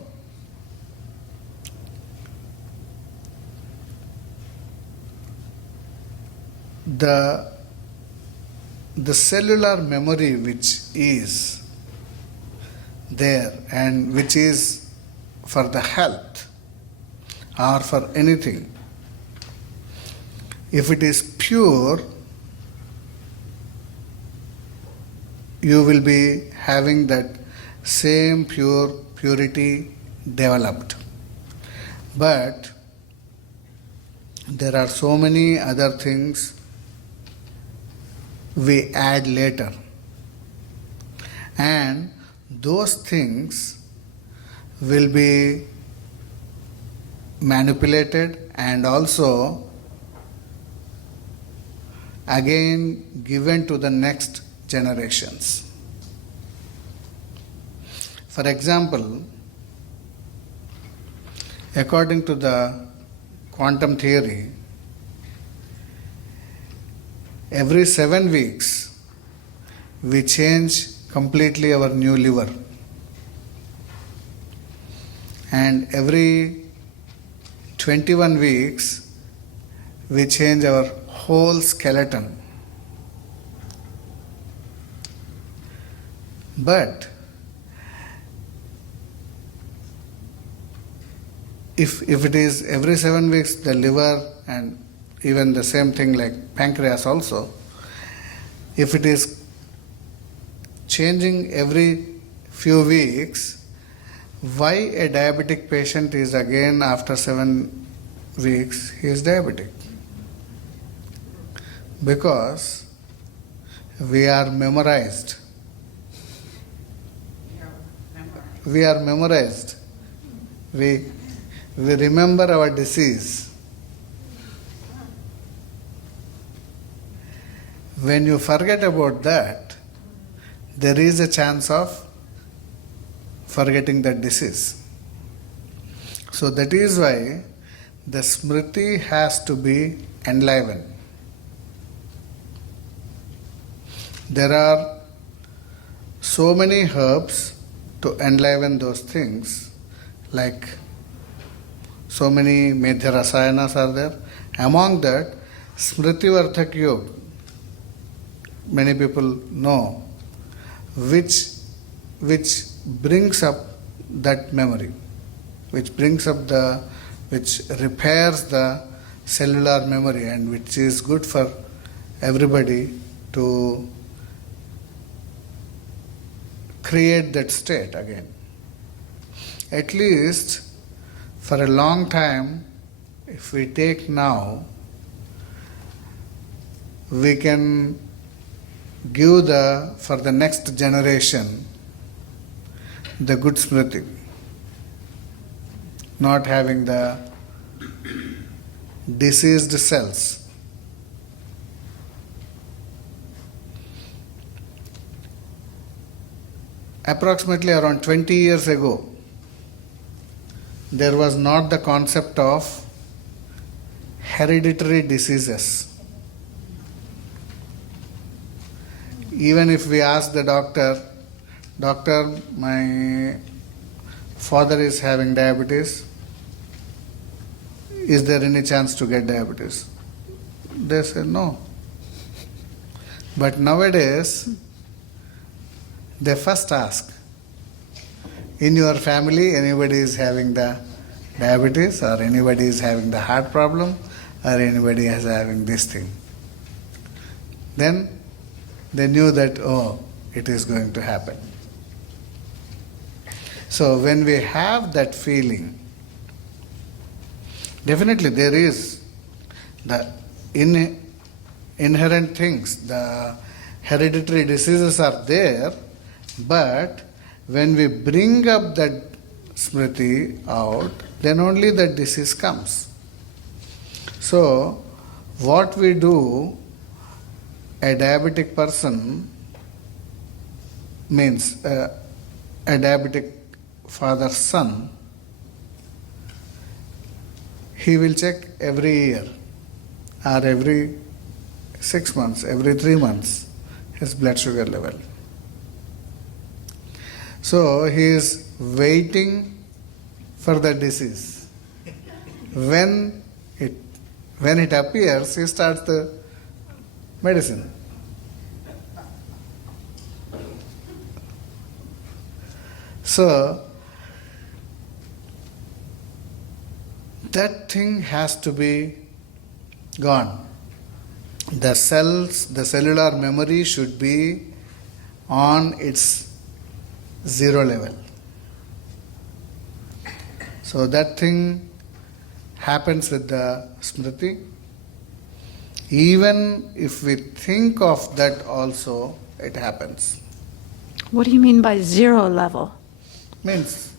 the cellular memory which is there and which is for the health or for anything, if it is pure, you will be having that same purity developed. But there are so many other things we add later, and those things will be manipulated and also again given to the next generations. For example, according to the quantum theory, every 7 weeks we change completely our new liver, and every 21 weeks we change our whole skeleton. But if it is every 7 weeks, the liver, and even the same thing like pancreas also, if it is changing every few weeks, why a diabetic patient is again after 7 weeks, he is diabetic. Because we are memorized. We are memorized. We remember our disease. When you forget about that, there is a chance of forgetting that disease. So that is why the Smriti has to be enlivened. There are so many herbs to enliven those things, like so many Medhya Rasayanas are there. Among that, Smriti Vardhak Yoga, many people know, which brings up that memory, which repairs the cellular memory, and which is good for everybody to create that state again. At least for a long time, if we take now, we can give for the next generation the good Smriti, not having the diseased cells. Approximately around 20 years ago, there was not the concept of hereditary diseases. Even if we ask the doctor, my father is having diabetes, is there any chance to get diabetes? They say no. But nowadays, they first ask, in your family anybody is having the diabetes, or anybody is having the heart problem, or anybody is having this thing. Then they knew that, it is going to happen. So when we have that feeling, definitely there is the inherent things, the hereditary diseases are there, but when we bring up that Smriti out, then only that disease comes. So what we do, a diabetic person means a diabetic father's son, he will check every year or every 6 months, every 3 months, his blood sugar level. So he is waiting for the disease. When it appears, he starts the medicine. So that thing has to be gone. The cells, the cellular memory should be on its zero level. So that thing happens with the Smriti. Even if we think of that also, it happens. What do you mean by zero level? Means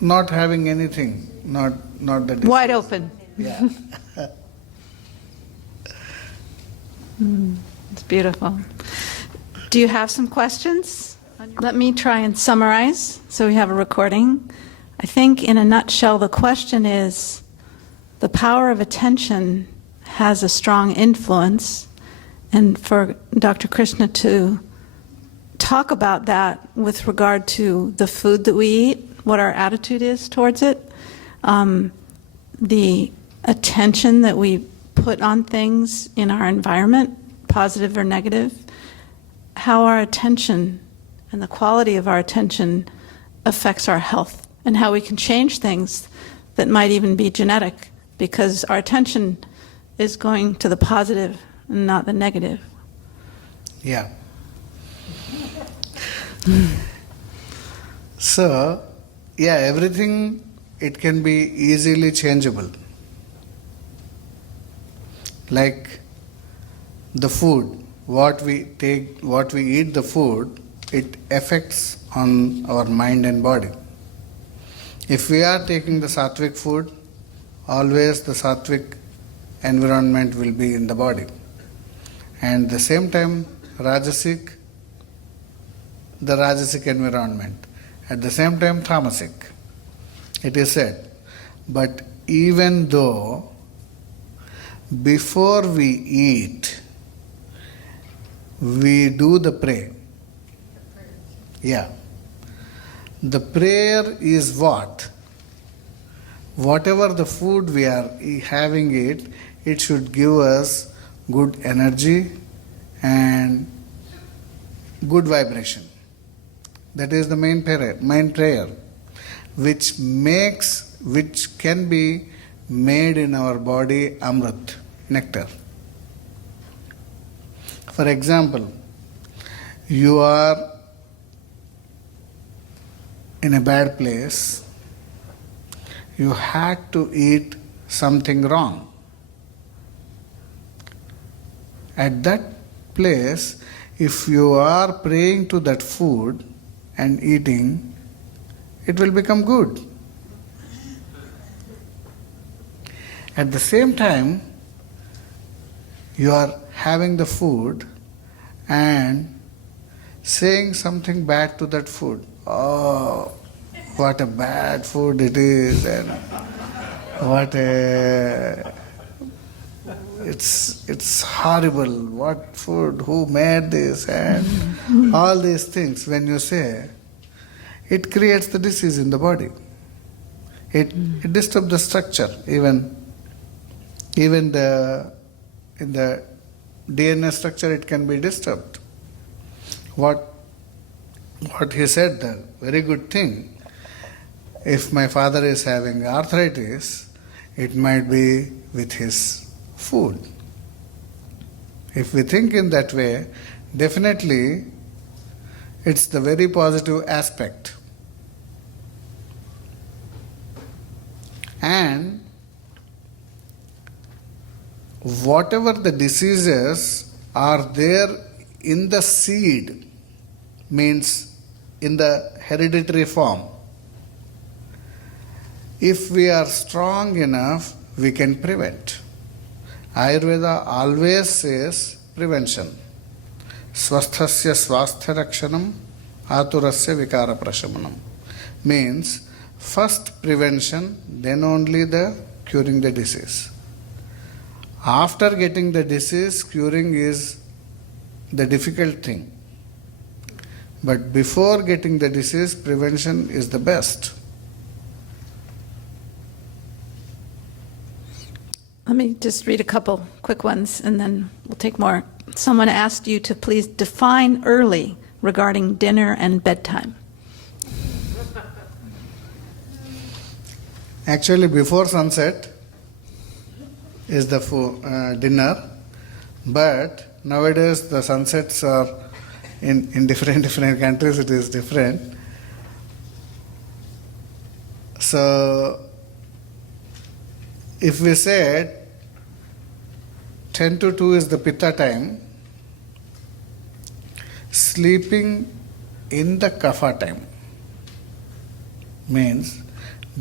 not having anything, not the disease. Wide open. Yeah. It's beautiful. Do you have some questions? Let me try and summarize so we have a recording. I think in a nutshell the question is, the power of attention has a strong influence, and for Dr. Krishna to talk about that with regard to the food that we eat, what our attitude is towards it, the attention that we put on things in our environment, positive or negative, how our attention and the quality of our attention affects our health, and how we can change things that might even be genetic, because our attention is going to the positive and not the negative. Yeah. So, yeah, everything, it can be easily changeable. Like the food, what we take, what we eat, the food, it affects on our mind and body. If we are taking the sattvic food, always the sattvic environment will be in the body. And at the same time, rajasic, the rajasic environment. At the same time, tamasic. It is said. But even though before we eat, we do the prayer. Yeah. The prayer is what? Whatever the food we are having it, it should give us good energy and good vibration. That is the main prayer, which can be made in our body amrit, nectar. For example, you are in a bad place, you had to eat something wrong. At that place, if you are praying to that food and eating, it will become good. At the same time, you are having the food and saying something bad to that food. Oh, what a bad food it is, and what a it's horrible. What food? Who made this? And all these things. When you say, it creates the disease in the body. It disturbs the structure. Even in the DNA structure, it can be disturbed. What he said, the very good thing. If my father is having arthritis, it might be with his food. If we think in that way, definitely it's the very positive aspect. And whatever the diseases are there in the seed, means in the hereditary form, if we are strong enough, we can prevent. Ayurveda always says prevention. Swasthasya swasthya rakshanam, aturasya vikara prashamanam. Means first prevention, then only the curing the disease. After getting the disease, curing is the difficult thing. But before getting the disease, prevention is the best. Let me just read a couple quick ones and then we'll take more. Someone asked you to please define early regarding dinner and bedtime. Actually, before sunset is the dinner, but nowadays the sunsets are in different countries, it is different. So, if we said 10 to 2 is the pitta time, sleeping in the kapha time means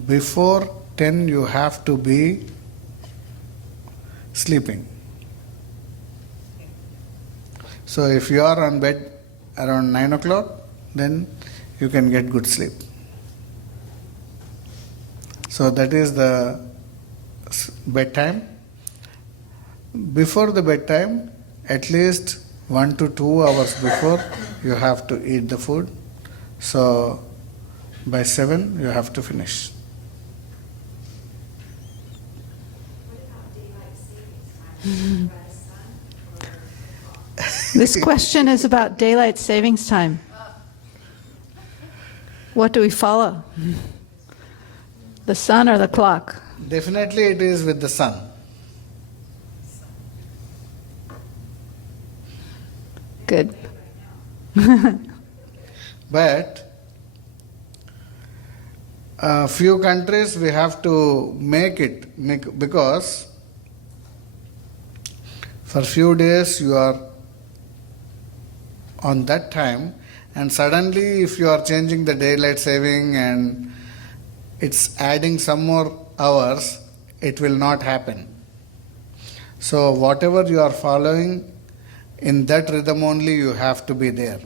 before 10 you have to be sleeping. So if you are on bed around 9 o'clock, then you can get good sleep. So that is the bedtime. Before the bedtime, at least 1 to 2 hours before, you have to eat the food. So by 7, you have to finish. This question is about daylight savings time. What do we follow? The sun or the clock? Definitely it is with the sun. Good. But Few countries we have to make because for few days you are on that time, and suddenly if you are changing the daylight saving and it's adding some more hours, it will not happen. So whatever you are following, in that rhythm only you have to be there.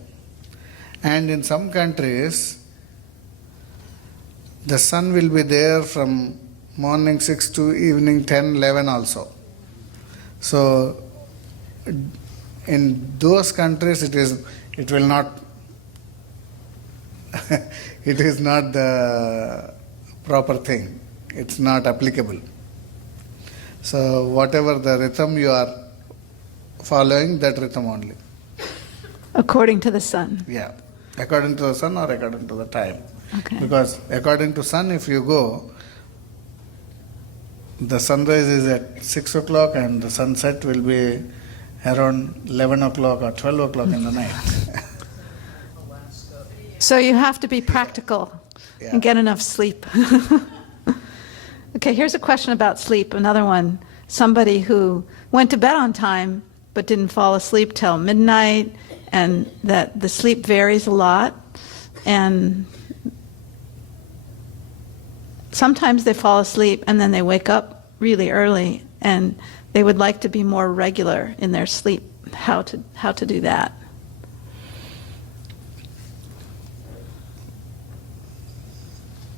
And in some countries, the sun will be there from morning 6 to evening 10, 11 also. So in those countries it will not it is not the proper thing. It's not applicable. So whatever the rhythm you are following, that rhythm only. According to the sun. Yeah. According to the sun or according to the time. Okay. Because according to sun, if you go, the sunrise is at 6 o'clock and the sunset will be around 11 o'clock or 12 o'clock in the night. So you have to be practical Yeah. and get enough sleep. Okay, here's a question about sleep. Another one. Somebody who went to bed on time but didn't fall asleep till midnight, and that the sleep varies a lot. And sometimes they fall asleep and then they wake up really early, and they would like to be more regular in their sleep. How to do that?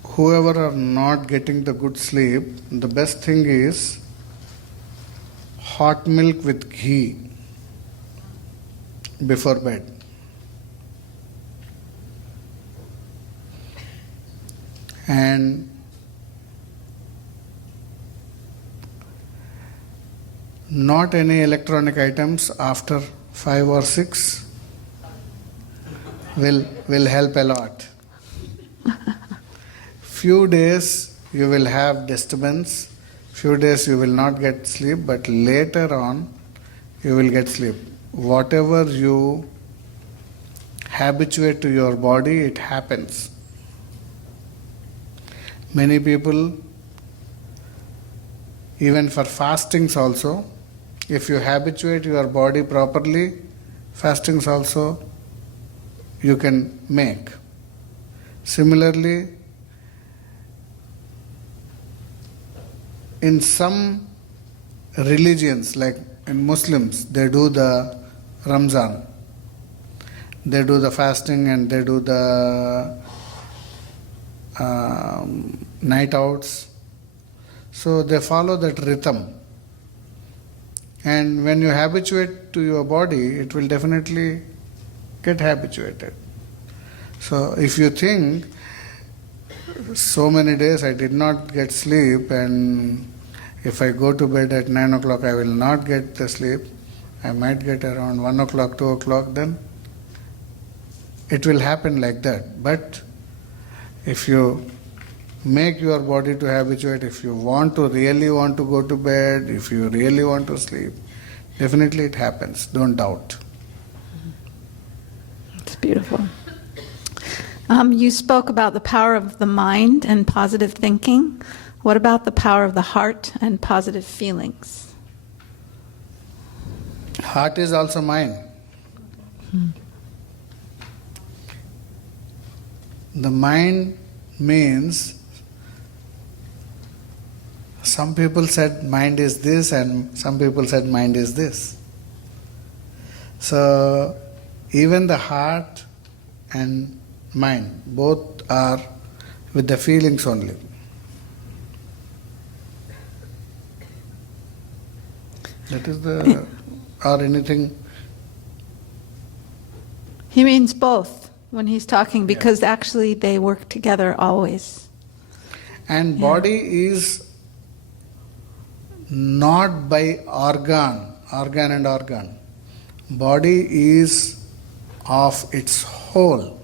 Whoever are not getting the good sleep, the best thing is hot milk with ghee before bed. And not any electronic items after 5 or 6 will help a lot. Few days you will have disturbance, few days you will not get sleep, but later on you will get sleep. Whatever you habituate to your body, it happens. Many people, even for fastings also, if you habituate your body properly, fastings also you can make. Similarly, in some religions, like in Muslims, they do the Ramzan, they do the fasting and they do the night outs. So they follow that rhythm. And when you habituate to your body, it will definitely get habituated. So if you think, so many days I did not get sleep, and if I go to bed at 9 o'clock I will not get the sleep, I might get around 1 o'clock, 2 o'clock, then it will happen like that. But if you make your body to habituate, if you really want to go to bed, if you really want to sleep, definitely it happens. Don't doubt. It's beautiful. You spoke about the power of the mind and positive thinking. What about the power of the heart and positive feelings? Heart is also mind. The mind means, some people said mind is this and some people said mind is this. So even the heart and mind, both are with the feelings only. That is the, or anything. He means both when he's talking, because actually they work together always. And body is not by organ and organ. Body is of its whole.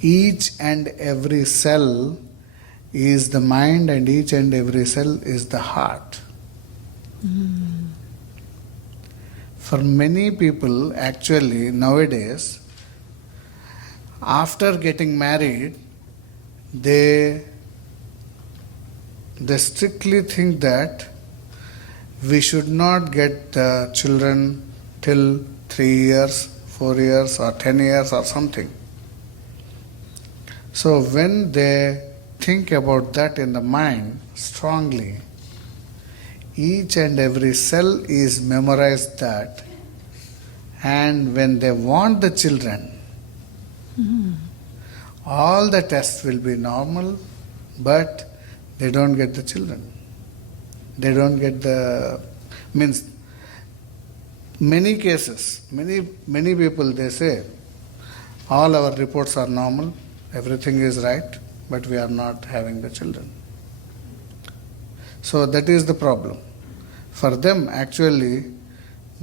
Each and every cell is the mind, and each and every cell is the heart. For many people, actually, nowadays, after getting married, they strictly think that we should not get the children till 3 years, 4 years or 10 years or something. So when they think about that in the mind strongly, each and every cell is memorized that, and when they want the children, all the tests will be normal, but they don't get the children. They don't get the, means many cases, many people they say, all our reports are normal, everything is right, but we are not having the children. So that is the problem. For them actually,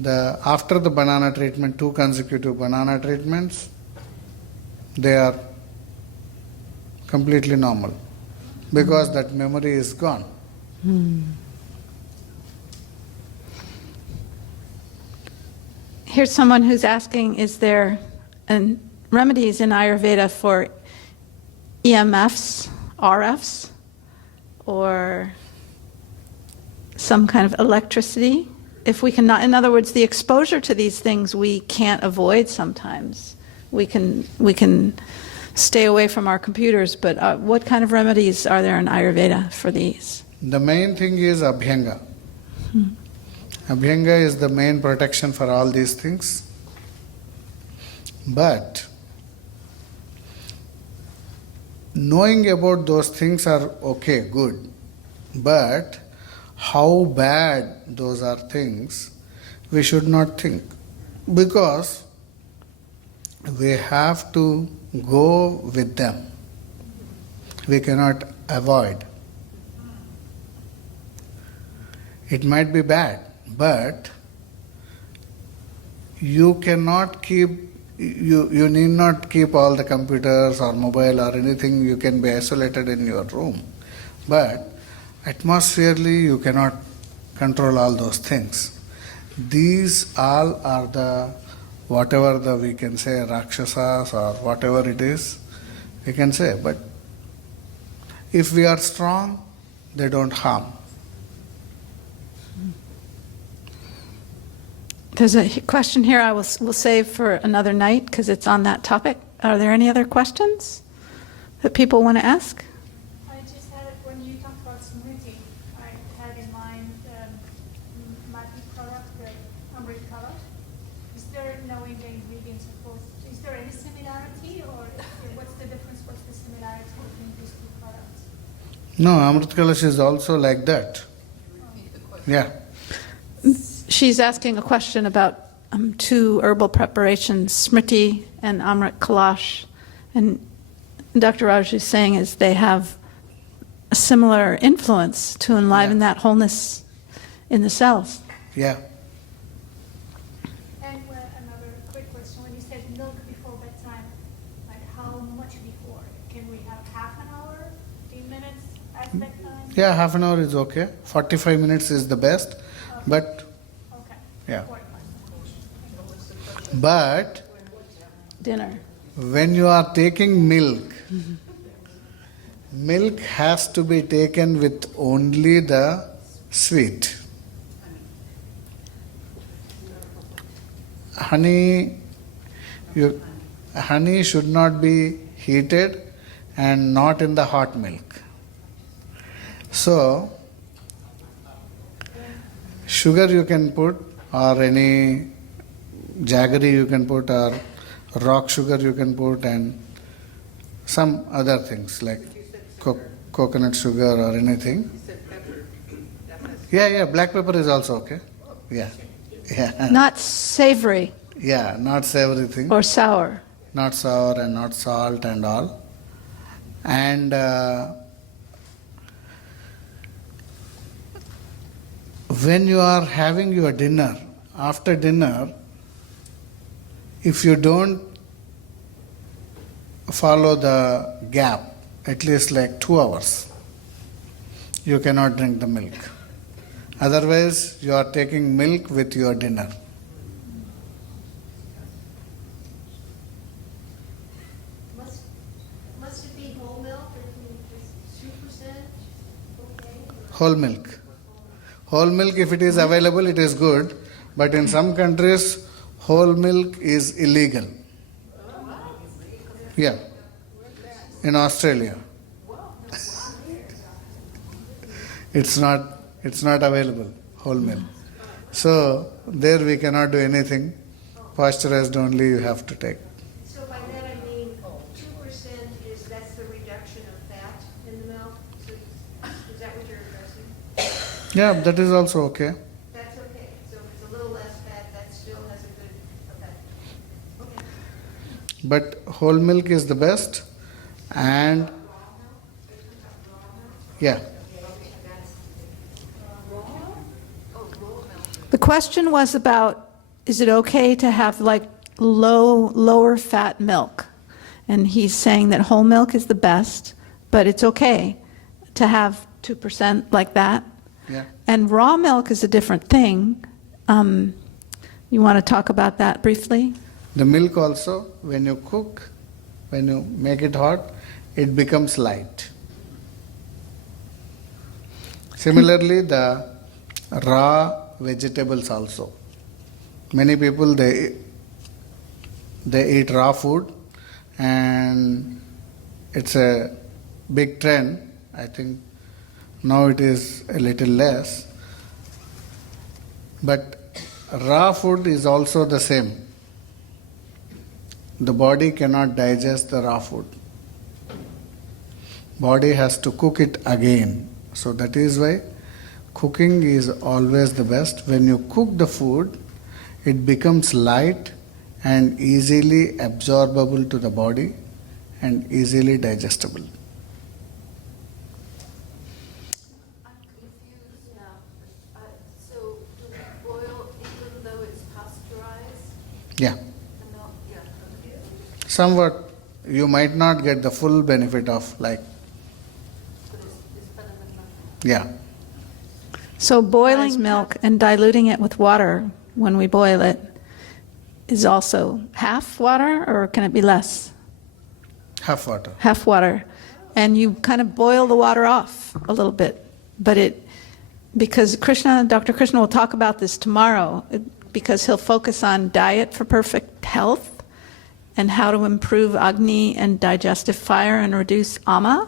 after the banana treatment, 2 consecutive banana treatments, they are completely normal because that memory is gone. Here's someone who's asking, is there remedies in Ayurveda for EMFs, RFs, or some kind of electricity? If we cannot, in other words, the exposure to these things we can't avoid sometimes. We can stay away from our computers, but what kind of remedies are there in Ayurveda for these? The main thing is Abhyanga. Abhyanga is the main protection for all these things. But knowing about those things are okay, good. But how bad those are things, we should not think. Because we have to go with them. We cannot avoid. It might be bad, but you cannot keep, you need not keep all the computers or mobile or anything. You can be isolated in your room. But atmospherically, you cannot control all those things. These all are the, whatever we can say, Rakshasas or whatever it is, we can say. But if we are strong, they don't harm. There's a question here we'll save for another night because it's on that topic. Are there any other questions that people want to ask? I just had, when you talked about Smriti, I had in mind Maggi product, the Amrit color. Is there, knowing the ingredients of both, is there any similarity, or what's the difference, what's the similarity between these 2 products? No, Amrit Kalash is also like that. Yeah. She's asking a question about 2 herbal preparations, Smriti and Amrit Kalash. And Dr. Raju is saying is they have a similar influence to enliven that wholeness in the cells. Yeah. And another quick question, when you said milk before bedtime, like how much before? Can we have half an hour, 15 minutes at bedtime? Yeah, half an hour is okay. 45 minutes is the best. But yeah. But Dinner. when you are taking milk, milk has to be taken with only the sweet. Honey should not be heated and not in the hot milk. So, sugar you can put, or any jaggery you can put, or rock sugar you can put, and some other things like coconut sugar or anything. Yeah, black pepper is also okay. Yeah. Not savory Yeah, not savory thing. or sour. Not sour and not salt and all. And when you are having your dinner, after dinner, if you don't follow the gap, at least like 2 hours, you cannot drink the milk. Otherwise, you are taking milk with your dinner. Must it be whole milk, or can Whole milk. Whole milk, if it is available, it is good. But in some countries, whole milk is illegal. Yeah. In Australia. It's not available, whole milk. So there we cannot do anything. Pasteurized only you have to take. So by that I mean 2% that's the reduction of fat in the milk? So is that what you're addressing? Yeah, that is also okay. That's okay. So if it's a little less fat, that still has a good effect. Okay. But whole milk is the best, and yeah. The question was about, is it okay to have like lower fat milk? And he's saying that whole milk is the best, but it's okay to have 2% like that. Yeah. And raw milk is a different thing. You want to talk about that briefly? The milk also, when you cook, when you make it hot, it becomes light. Similarly, the raw vegetables also. Many people they eat raw food, and it's a big trend. I think now it is a little less. But raw food is also the same. The body cannot digest the raw food. Body has to cook it again. So that is why cooking is always the best. When you cook the food, it becomes light and easily absorbable to the body and easily digestible. I'm confused now. So do we boil even though it's pasteurized? Yeah. The milk? Yeah. Okay. Somewhat you might not get the full benefit of But it's better than nothing. yeah. So boiling milk and diluting it with water when we boil it is also half water, or can it be less? Half water. Half water. And you kind of boil the water off a little bit. But because Dr. Krishna will talk about this tomorrow, because he'll focus on diet for perfect health and how to improve Agni and digestive fire and reduce ama,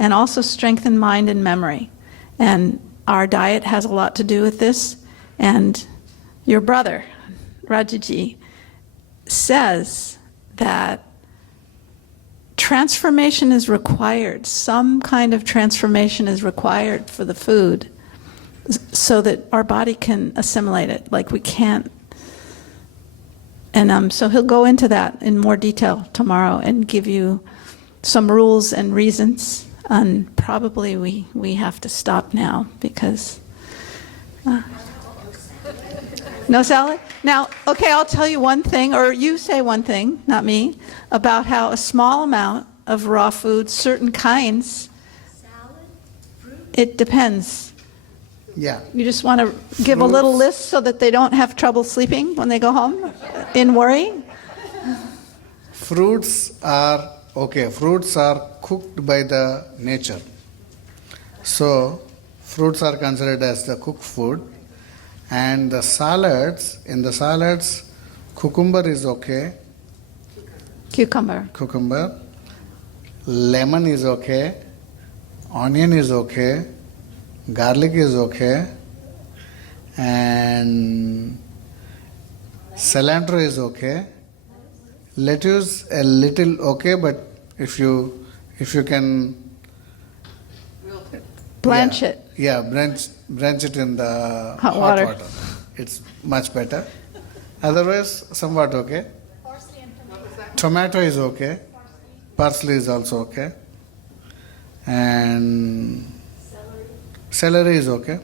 and also strengthen mind and memory. And our diet has a lot to do with this. And your brother, Rajuji, says that transformation is required. Some kind of transformation is required for the food so that our body can assimilate it. Like we can't. And so he'll go into that in more detail tomorrow and give you some rules and reasons. And probably we have to stop now because... No salad? Now, okay, I'll tell you one thing, or you say one thing, not me, about how a small amount of raw food, certain kinds, Salad, fruit, it depends. Yeah. You just want to give a little list so that they don't have trouble sleeping when they go home in worry? Fruits are okay. Fruits are cooked by the nature. So, fruits are considered as the cooked food. And the salads, in the salads, cucumber is okay. Cucumber. Cucumber. Lemon is okay. Onion is okay. Garlic is okay. And cilantro is okay. Lettuce a little okay, but if you can Blanch it. Yeah, blanch it in the Hot water. It's much better. Otherwise, somewhat okay. Parsley and tomato. Tomato is okay. Parsley is also okay. And celery is okay.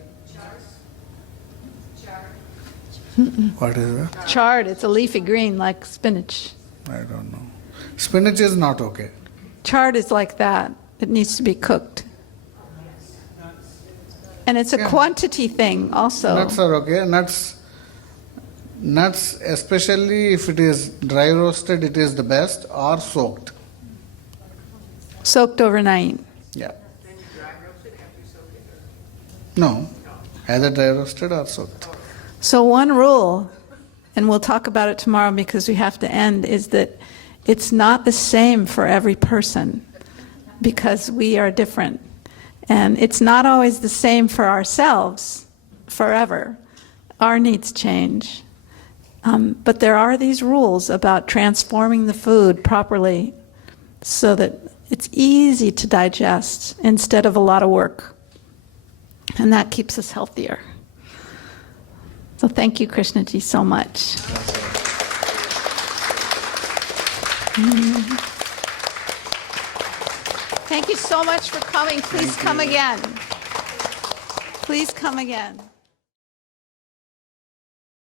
What is that? Chard, it's a leafy green like spinach. I don't know. Spinach is not okay. Chard is like that. It needs to be cooked. And it's a Yeah. quantity thing also. Nuts are okay. Nuts, especially if it is dry roasted, it is the best, or soaked. Soaked overnight. Yeah. No, either dry roasted or soaked. So one rule, and we'll talk about it tomorrow because we have to end, is that it's not the same for every person because we are different. And it's not always the same for ourselves forever. Our needs change. But there are these rules about transforming the food properly so that it's easy to digest instead of a lot of work. And that keeps us healthier. So thank you, Krishna ji, so much. Thank you so much for coming. Please come again. Please come again.